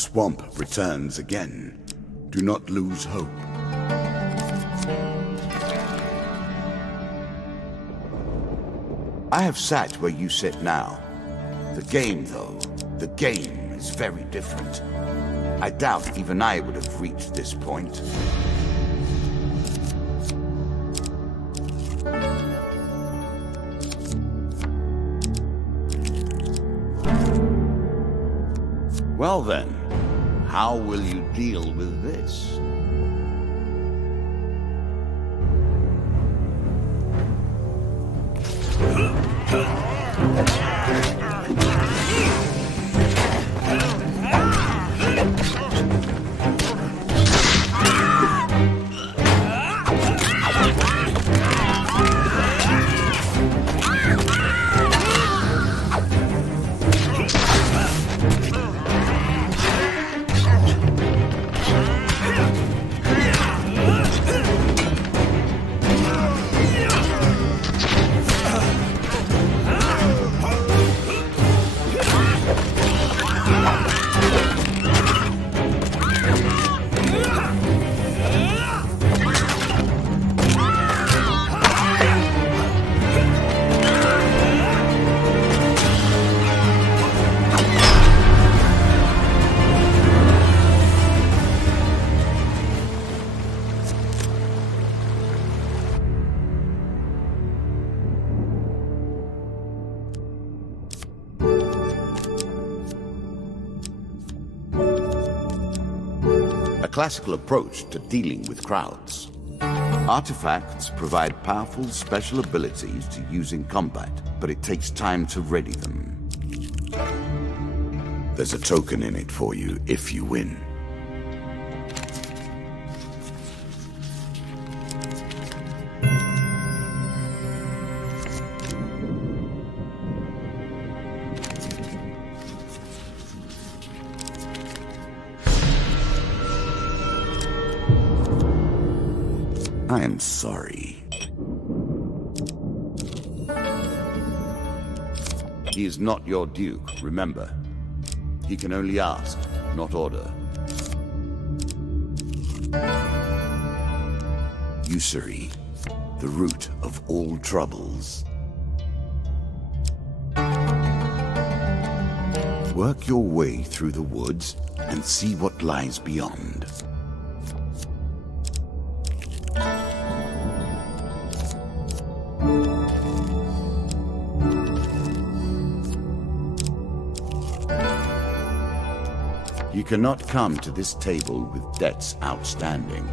swamp returns again. Do not lose hope. I have sat where you sit now. The game, though, the game is very different. I doubt even I would have reached this point. Well then, how will you deal with this? Classical approach to dealing with crowds. Artifacts provide powerful special abilities to use in combat, but it takes time to ready them. There's a token in it for you if you win. I am sorry. He is not your duke, remember. He can only ask, not order. Usury, the root of all troubles. Work your way through the woods and see what lies beyond. You cannot come to this table with debts outstanding.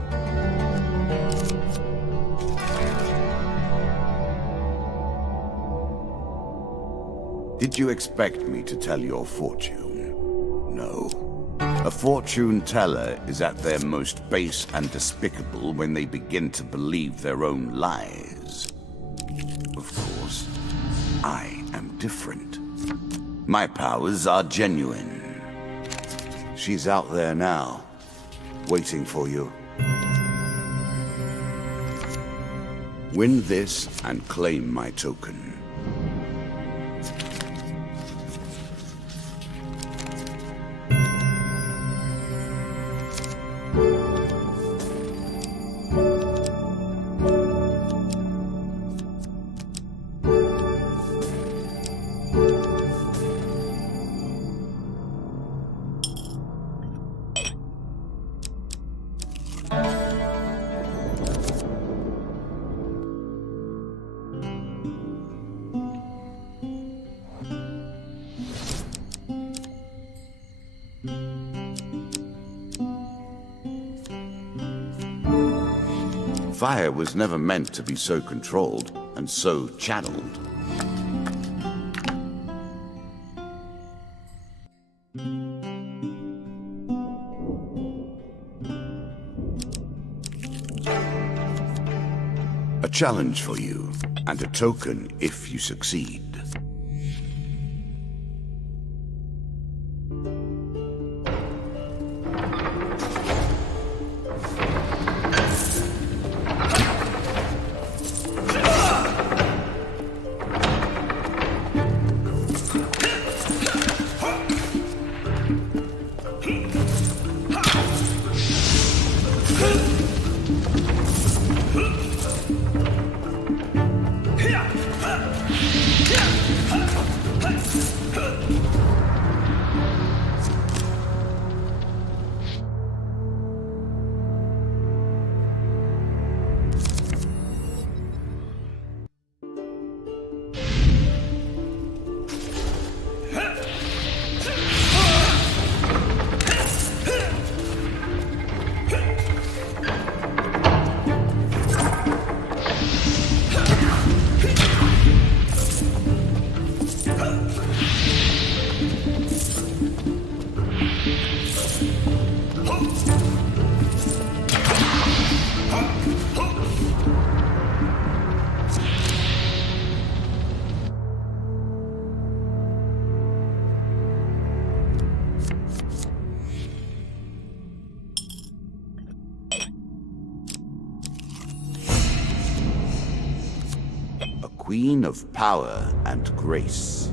Did you expect me to tell your fortune? No. A fortune teller is at their most base and despicable when they begin to believe their own lies. Of course, I am different. My powers are genuine. She's out there now, waiting for you. Win this and claim my token. Fire was never meant to be so controlled and so channeled. A challenge for you, and a token if you succeed. Queen of power and grace.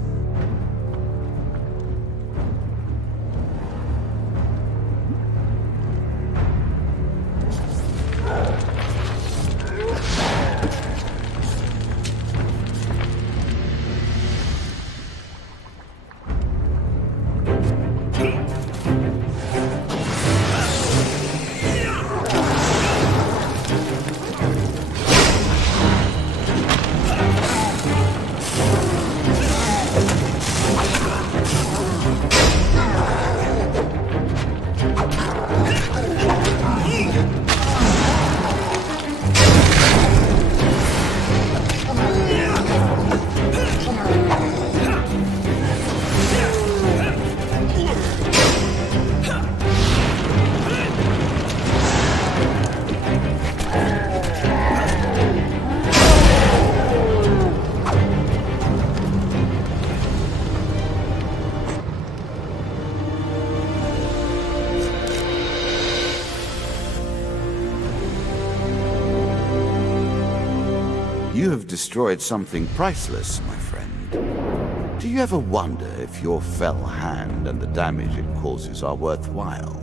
You have destroyed something priceless, my friend. Do you ever wonder if your fell hand and the damage it causes are worthwhile?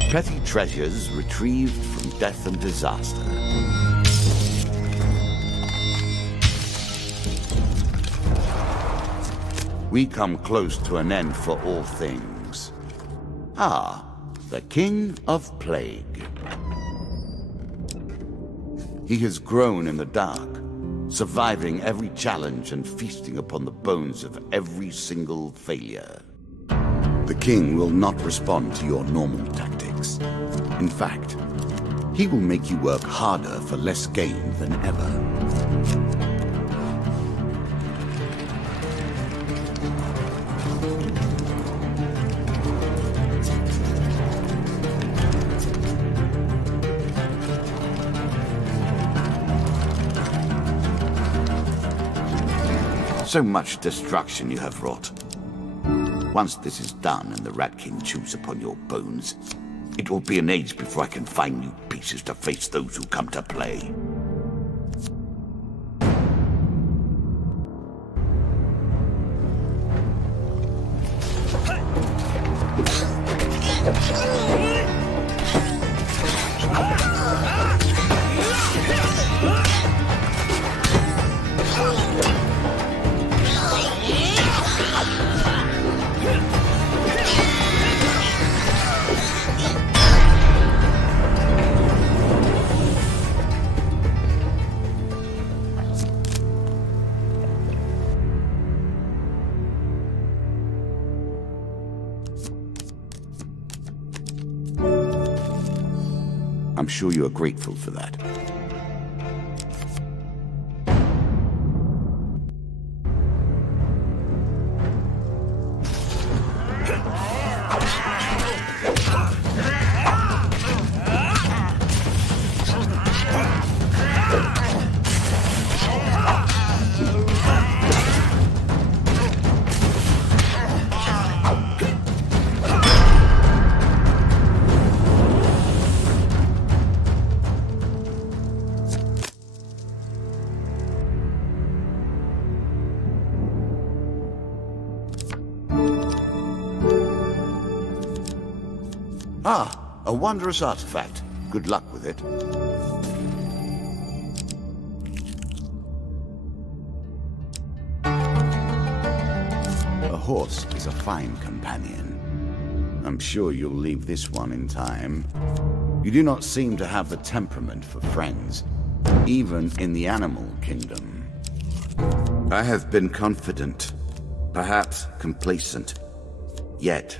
Petty treasures retrieved from death and disaster. We come close to an end for all things. Ah, the King of Plague. He has grown in the dark, surviving every challenge and feasting upon the bones of every single failure. The King will not respond to your normal tactics. In fact, he will make you work harder for less gain than ever. So much destruction you have wrought. Once this is done and the Rat King chews upon your bones, it will be an age before I can find new pieces to face those who come to play. I'm sure you are grateful for that. Ah, a wondrous artifact. Good luck with it. horse is a fine companion. I'm sure you'll leave this one in time. You do not seem to have the temperament for friends, even in the animal kingdom. I have been confident, perhaps complacent. Yet,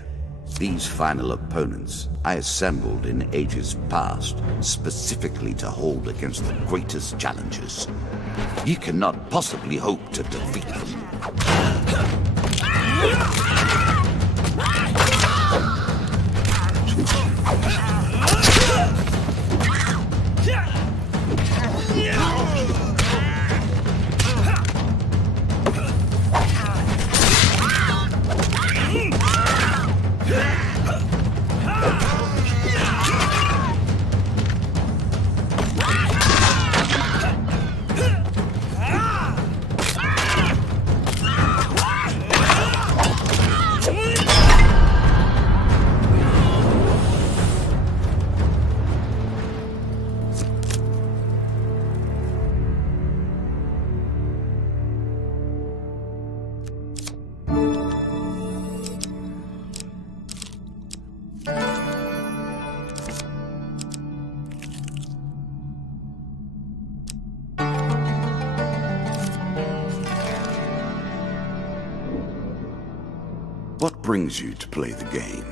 these final opponents I assembled in ages past, specifically to hold against the greatest challengers. You cannot possibly hope to defeat them. What brings you to play the game?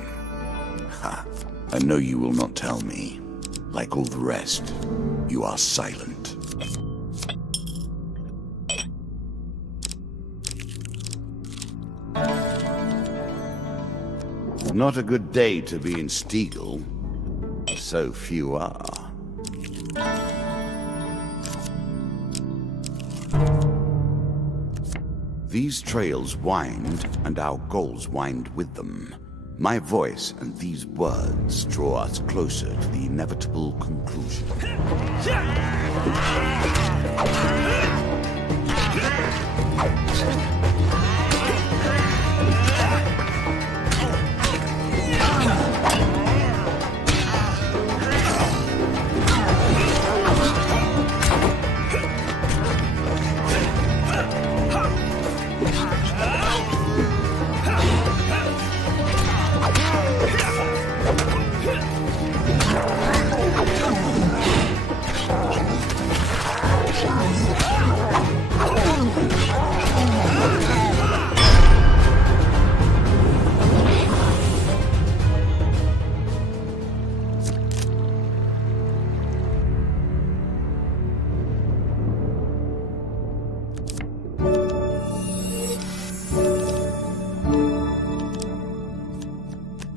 Ha! I know you will not tell me. Like all the rest, you are silent. Not a good day to be in Stiegel. So few are. These trails wind, and our goals wind with them. My voice and these words draw us closer to the inevitable conclusion.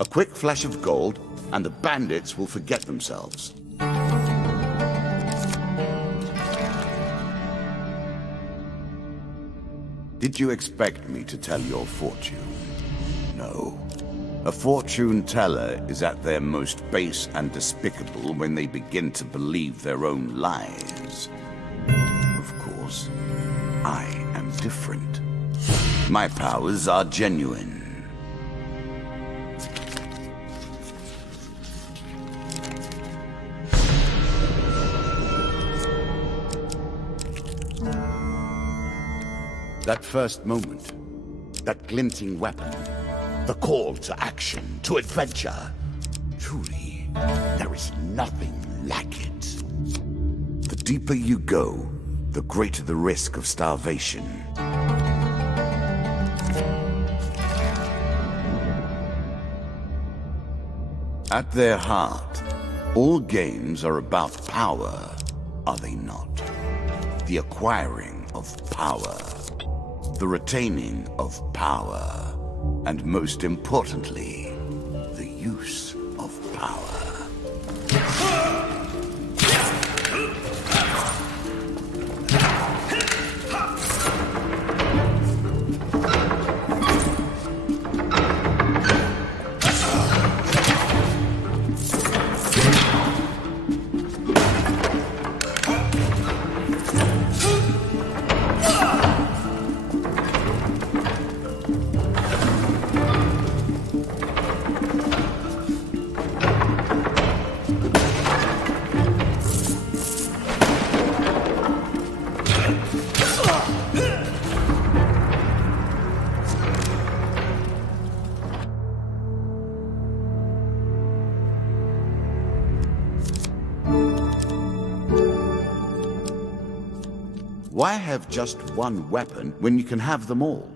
A quick flash of gold, and the bandits will forget themselves. Did you expect me to tell your fortune? No. A fortune teller is at their most base and despicable when they begin to believe their own lies. Of course, I am different. My powers are genuine. That first moment, that glinting weapon, the call to action, to adventure. Truly, there is nothing like it. The deeper you go, the greater the risk of starvation. At their heart, all games are about power, are they not? The acquiring of power. The retaining of power, and most importantly, the use of power. Why have just one weapon when you can have them all?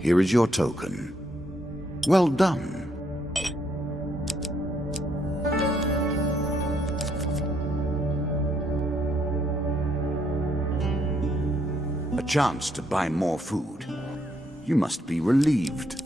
Here is your token. Well done. A chance to buy more food. You must be relieved.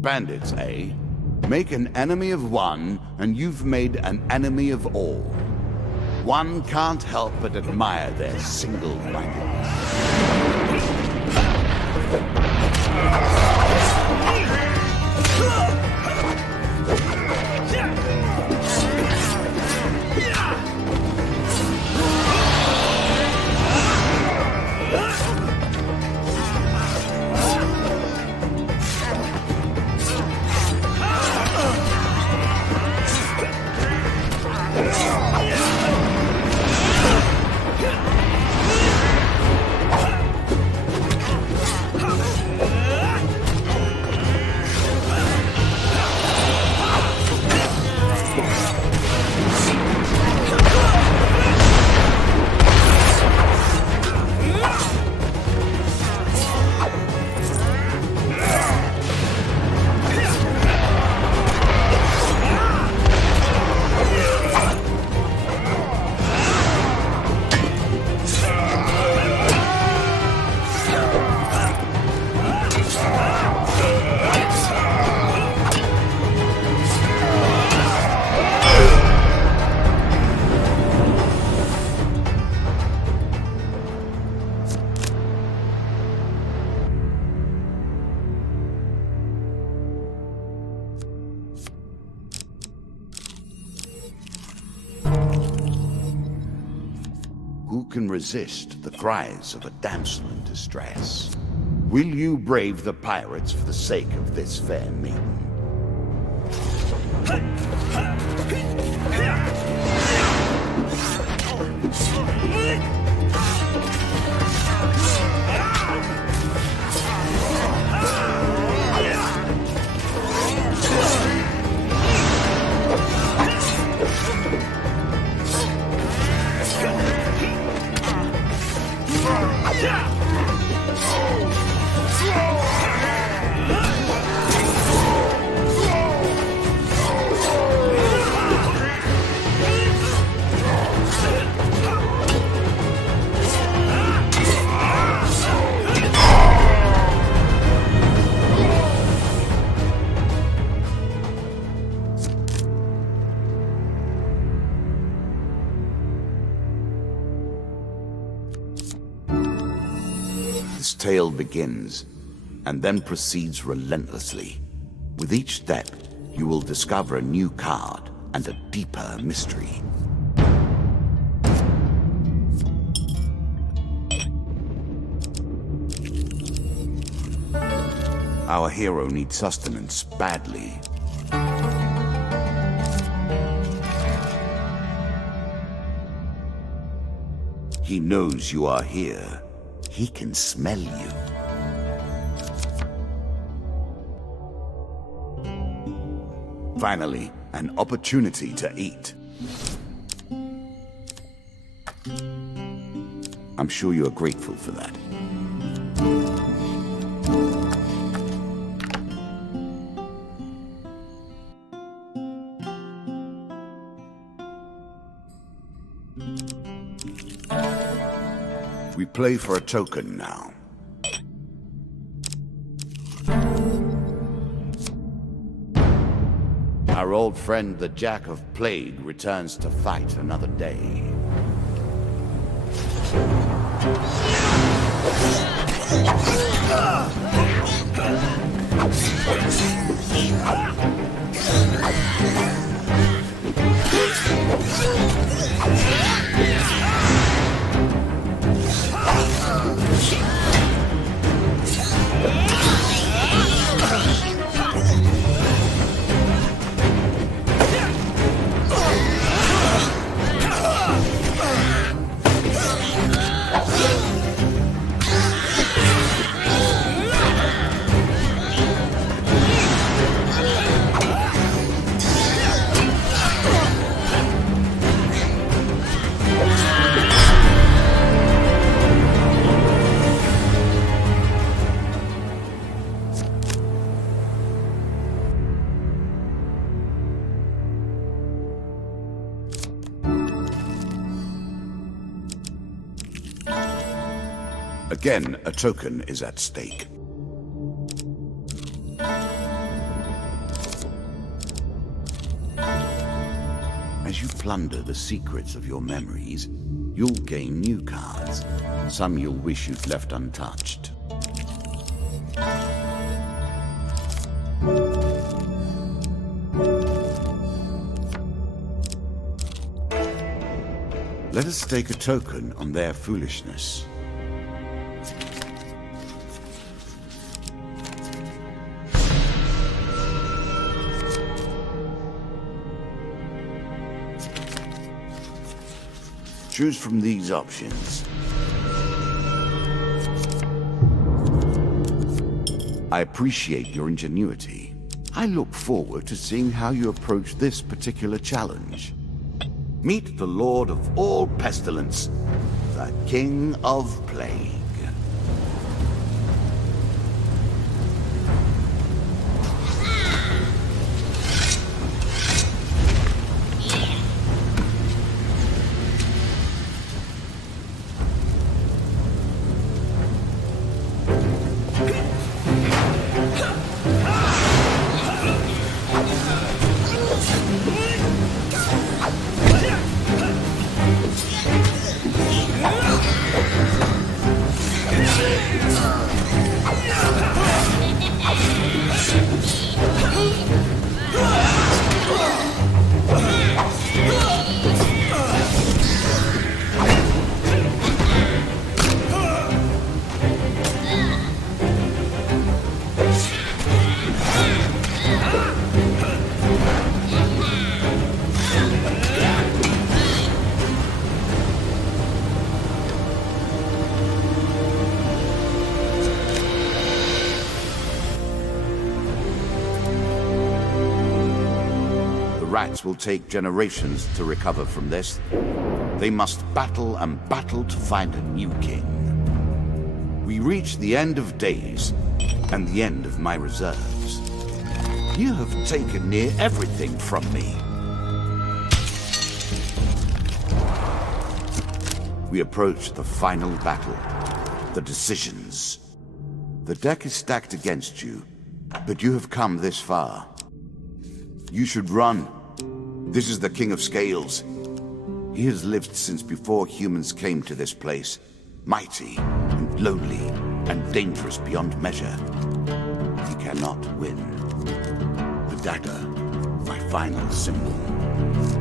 Bandits, eh? Make an enemy of one, and you've made an enemy of all. One can't help but admire their single-mindedness. Who can resist the cries of a damsel in distress? Will you brave the pirates for the sake of this fair maiden? This tale begins, and then proceeds relentlessly. With each step, you will discover a new card and a deeper mystery. Our hero needs sustenance badly. He knows you are here. He can smell you. Finally, an opportunity to eat. I'm sure you are grateful for that. We play for a token now. Our old friend, the Jack of Plague, returns to fight another day. Again, a token is at stake. As you plunder the secrets of your memories, you'll gain new cards. Some you'll wish you'd left untouched. Let us stake a token on their foolishness. Choose from these options. I appreciate your ingenuity. I look forward to seeing how you approach this particular challenge. Meet the Lord of all pestilence, the King of Plague. Rats will take generations to recover from this. They must battle and battle to find a new king. We reach the end of days and the end of my reserves. You have taken near everything from me. We approach the final battle, the decisions. The deck is stacked against you, but you have come this far. You should run. This is the King of Scales. He has lived since before humans came to this place, mighty and lonely and dangerous beyond measure. He cannot win. The dagger, my final symbol.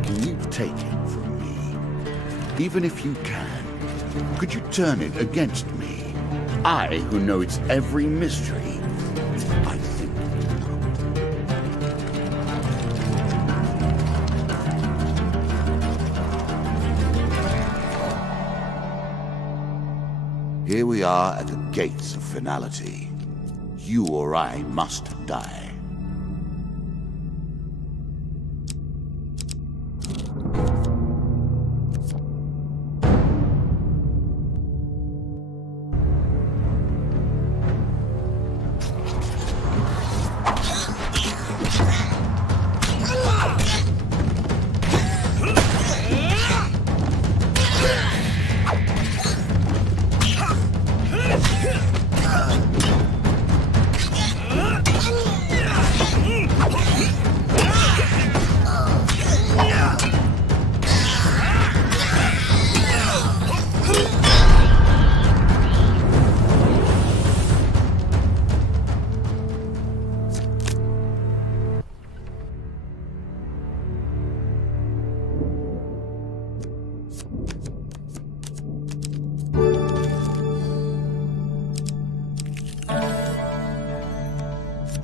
Can you take it from me? Even if you can, could you turn it against me? I, who know its every mystery, I think not. Here we are at the gates of finality. You or I must die.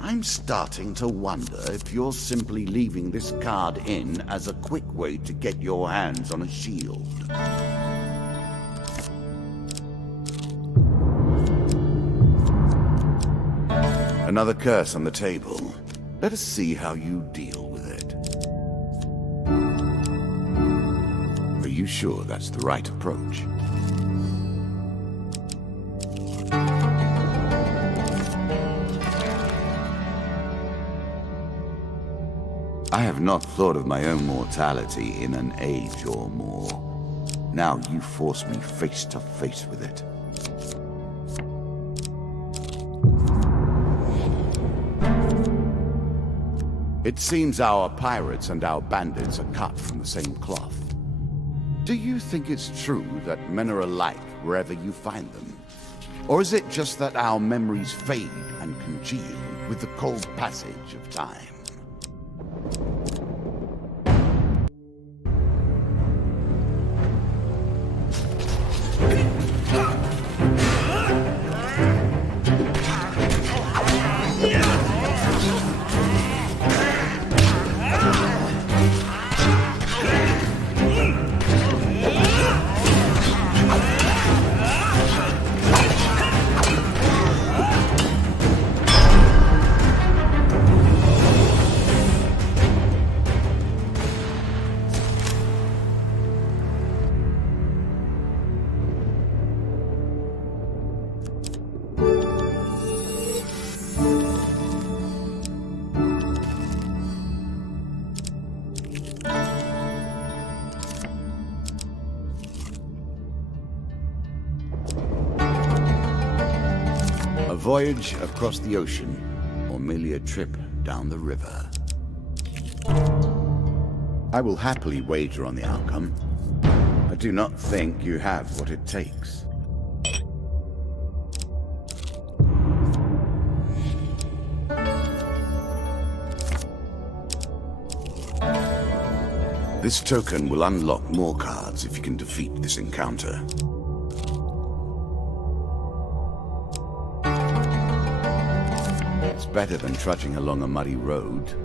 I'm starting to wonder if you're simply leaving this card in as a quick way to get your hands on a shield. Another curse on the table. Let us see how you deal with it. Are you sure that's the right approach? I have not thought of my own mortality in an age or more. Now you force me face to face with it. It seems our pirates and our bandits are cut from the same cloth. Do you think it's true that men are alike wherever you find them? Or is it just that our memories fade and congeal with the cold passage of time? A voyage across the ocean, or merely a trip down the river. I will happily wager on the outcome. I do not think you have what it takes. This token will unlock more cards if you can defeat this encounter. It's better than trudging along a muddy road,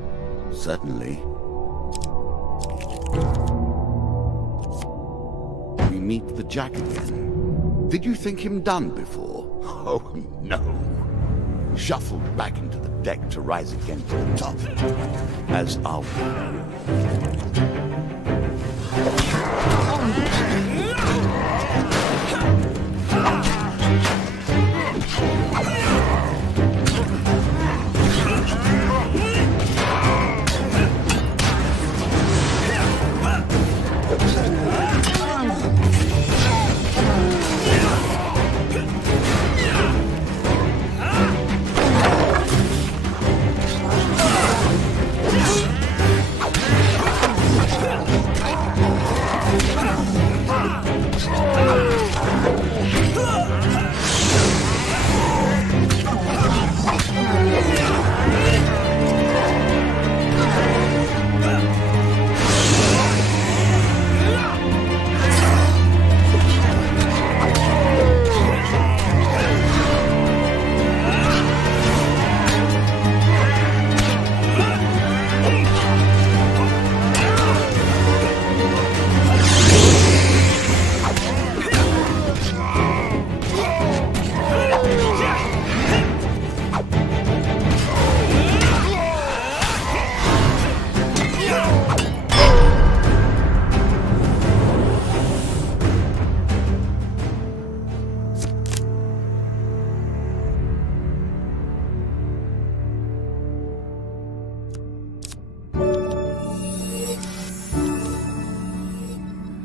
certainly. We meet the Jack again. Did you think him done before? Oh, no. Shuffled back into the deck to rise again to the top, as are we.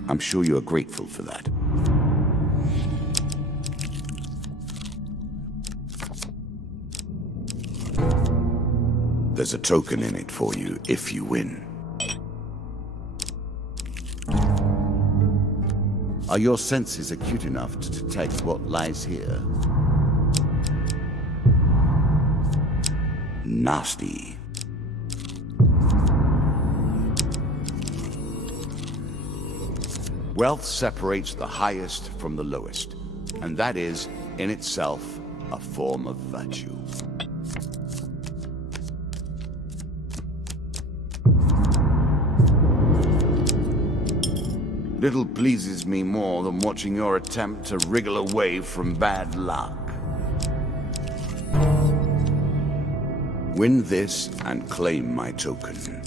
I'm sure you are grateful for that. There's a token in it for you if you win. Are your senses acute enough to detect what lies here? Nasty. Wealth separates the highest from the lowest, and that is, in itself, a form of virtue. Little pleases me more than watching your attempt to wriggle away from bad luck. Win this and claim my token.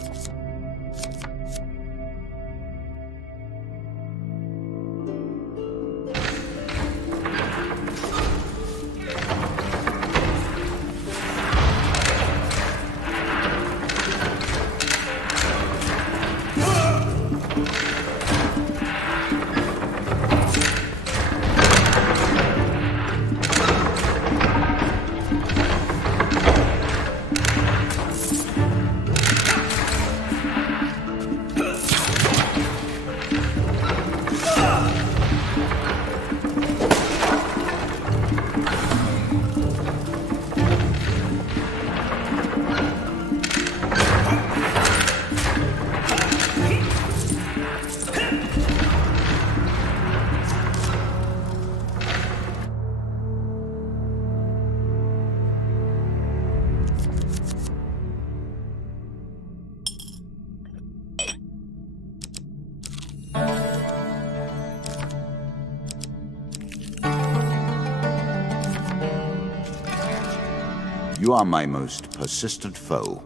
You are my most persistent foe.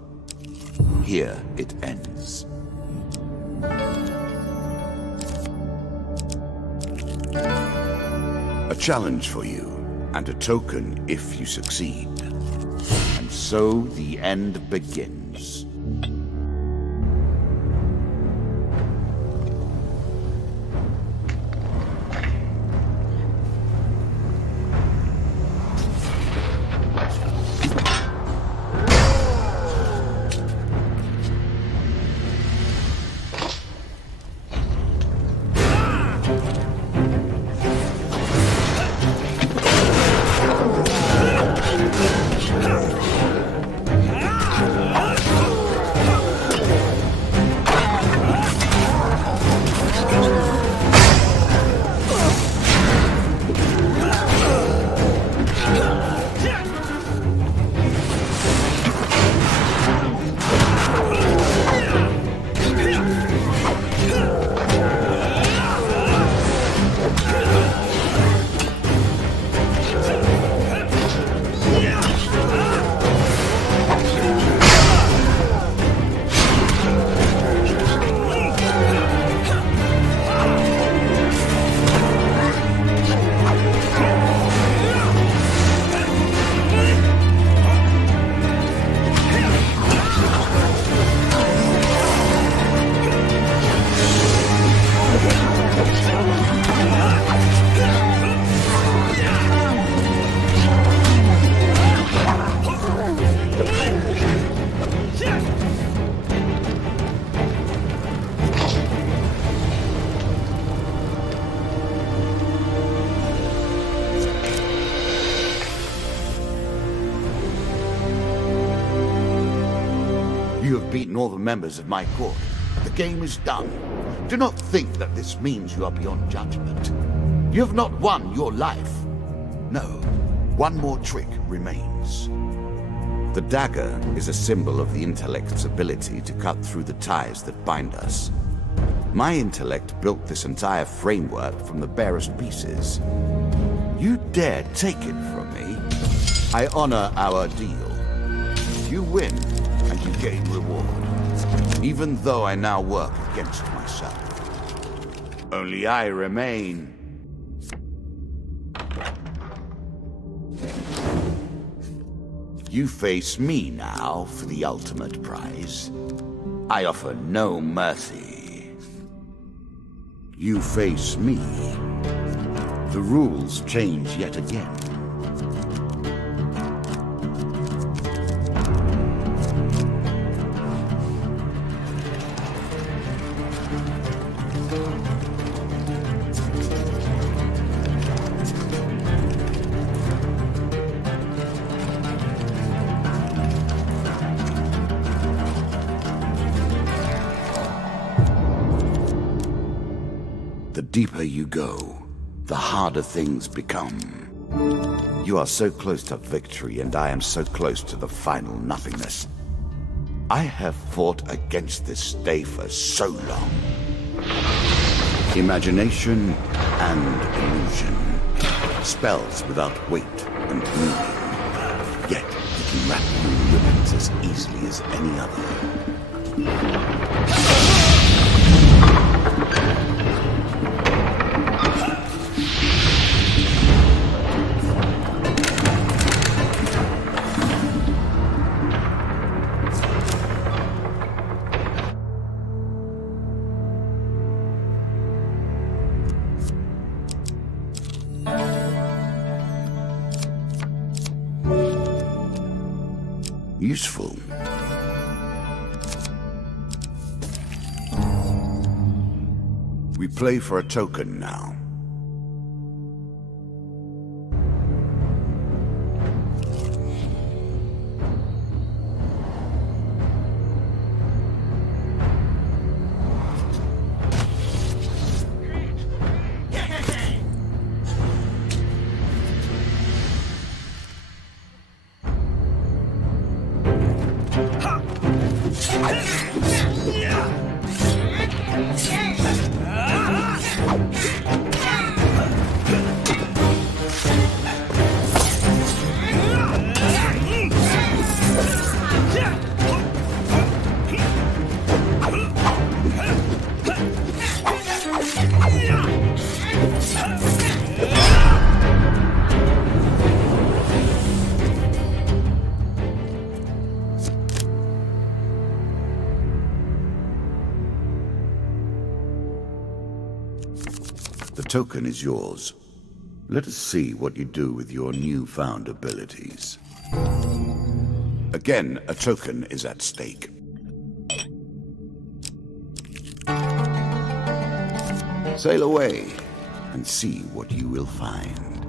Here it ends. A challenge for you, and a token if you succeed. And so the end begins. You have beaten all the members of my court. The game is done. Do not think that this means you are beyond judgment. You have not won your life. No, one more trick remains. The dagger is a symbol of the intellect's ability to cut through the ties that bind us. My intellect built this entire framework from the barest pieces. You dare take it from me? I honor our deal. You win, and you gain reward, even though I now work against myself. Only I remain. You face me now for the ultimate prize. I offer no mercy. You face me. The rules change yet again. The deeper you go, the harder things become. You are so close to victory, and I am so close to the final nothingness. I have fought against this day for so long. Imagination and illusion. Spells without weight and meaning. Yet you can wrap them in ribbons as easily as any other. Useful. We play for a token now. The token is yours. Let us see what you do with your newfound abilities. Again, a token is at stake. Sail away and see what you will find.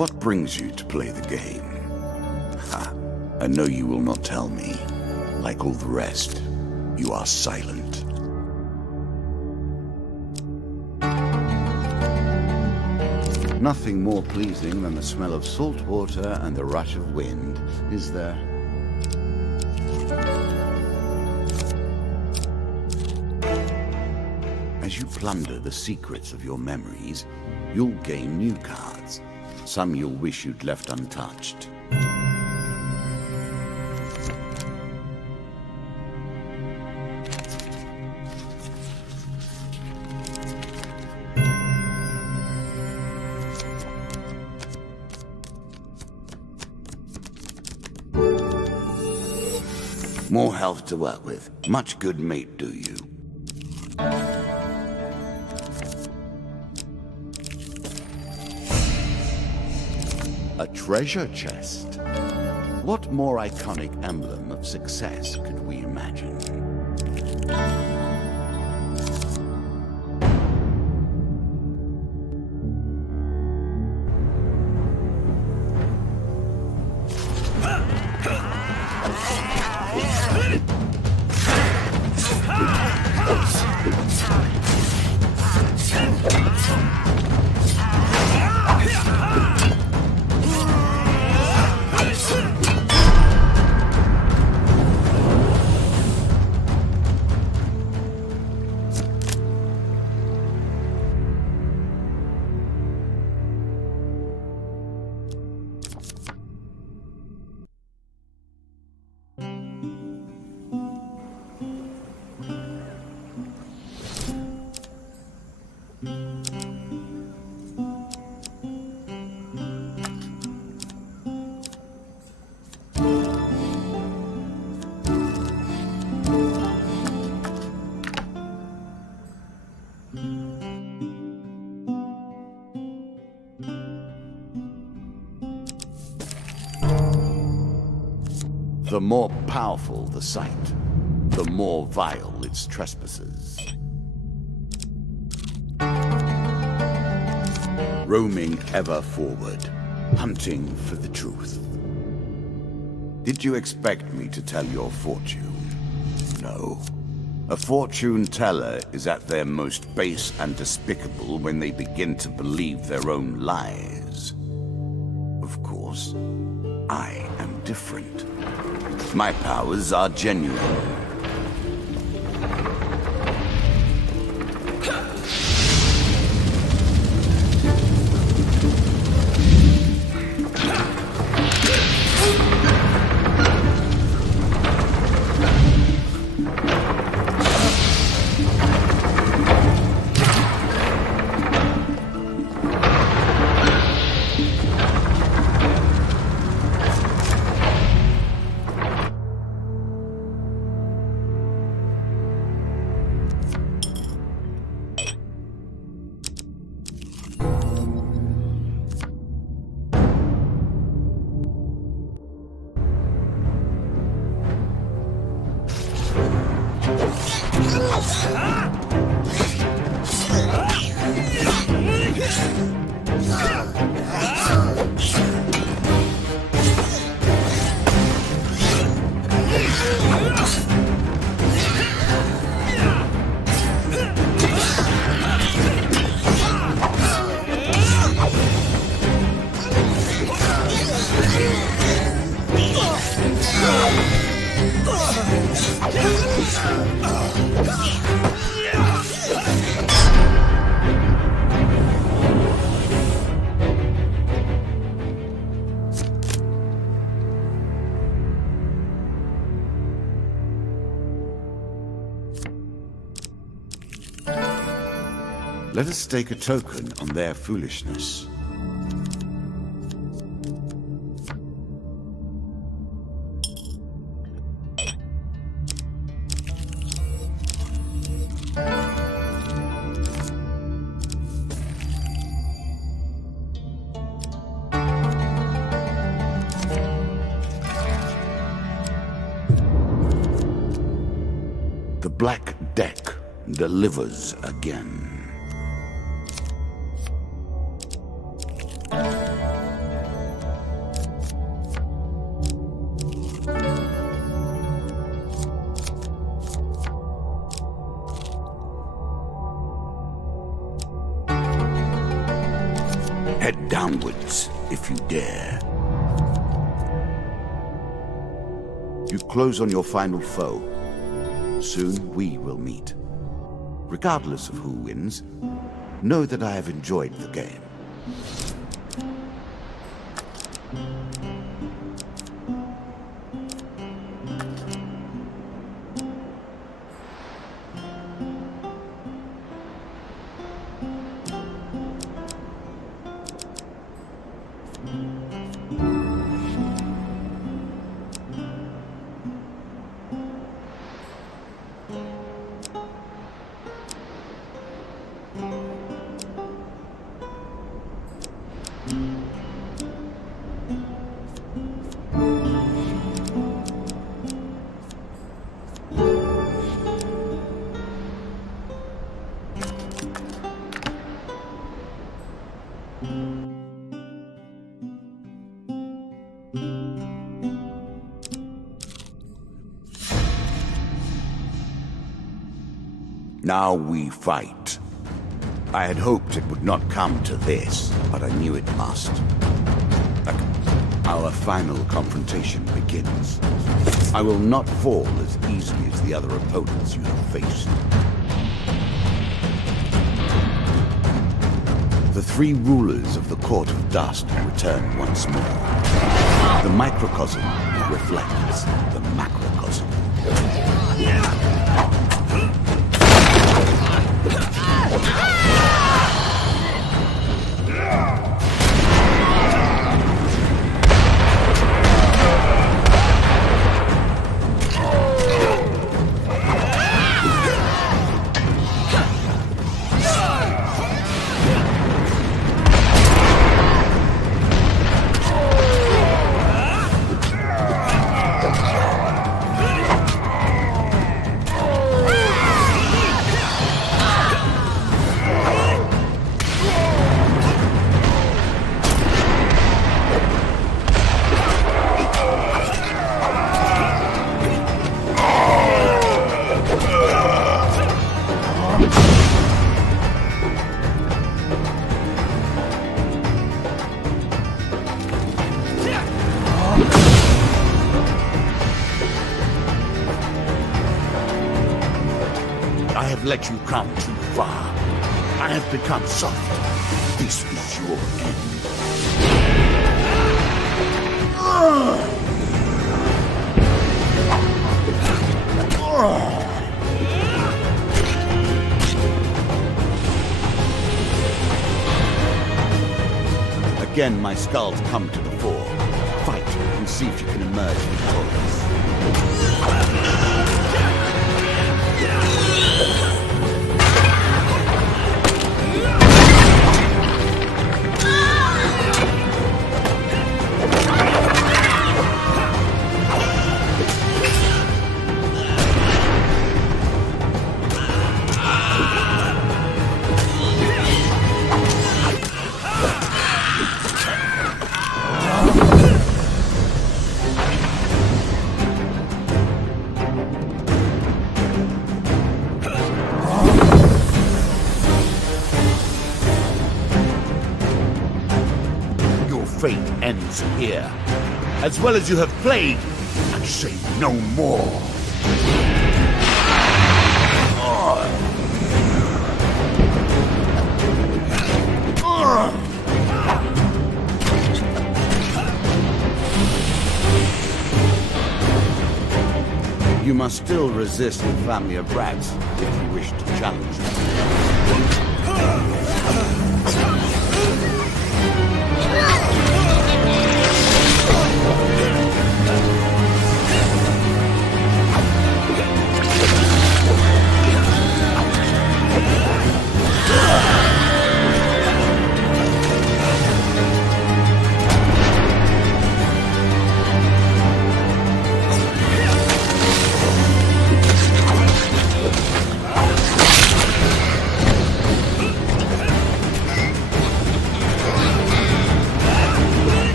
What brings you to play the game? Ha! I know you will not tell me. Like all the rest, you are silent. Nothing more pleasing than the smell of salt water and the rush of wind, is there? As you plunder the secrets of your memories, you'll gain new cards. Some you'll wish you'd left untouched. More health to work with. Much good mate, do you? A treasure chest. What more iconic emblem of success could we imagine? The more powerful the sight, the more vile its trespasses. Roaming ever forward, hunting for the truth. Did you expect me to tell your fortune? No. A fortune teller is at their most base and despicable when they begin to believe their own lies. Of course, I am different. My powers are genuine. Let us stake a token on their foolishness. The Black Deck delivers again. Head downwards, if you dare. You close on your final foe. Soon we will meet. Regardless of who wins, know that I have enjoyed the game. Now we fight. I had hoped it would not come to this, but I knew it must. Our final confrontation begins. I will not fall as easily as the other opponents you have faced. The three rulers of the Court of Dust return once more. The microcosm reflects the macrocosm. I have let you come too far. I have become soft. This is your end. Again, my skulls come to the fore. Fight and see if you can emerge victorious. Fate ends here. As well as you have played, I say no more. You must still resist the family of rats if you wish to challenge them.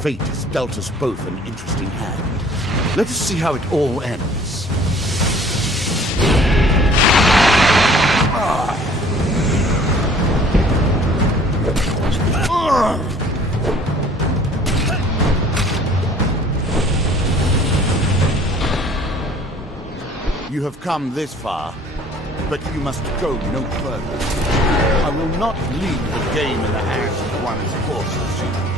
Fate has dealt us both an interesting hand. Let us see how it all ends. You have come this far, but you must go no further. I will not leave the game in the hands of one as coarse as you.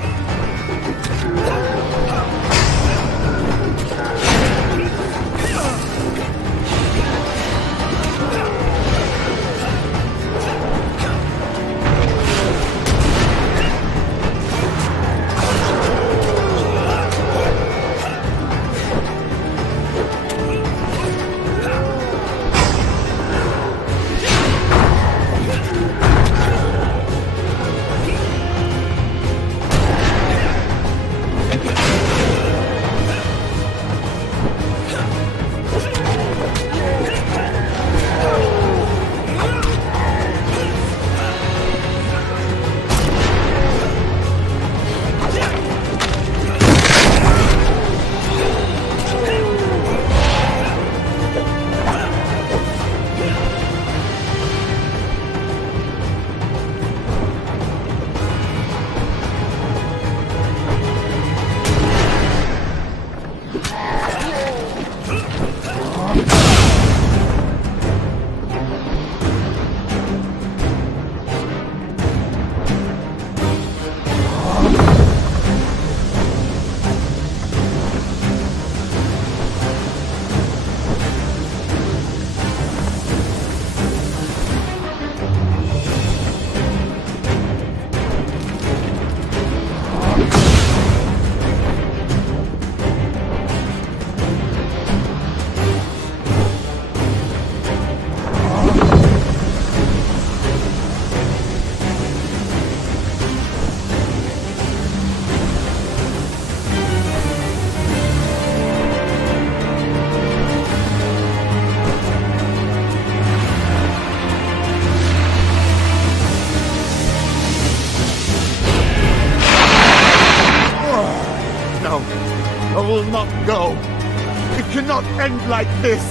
I will not go. It cannot end like this.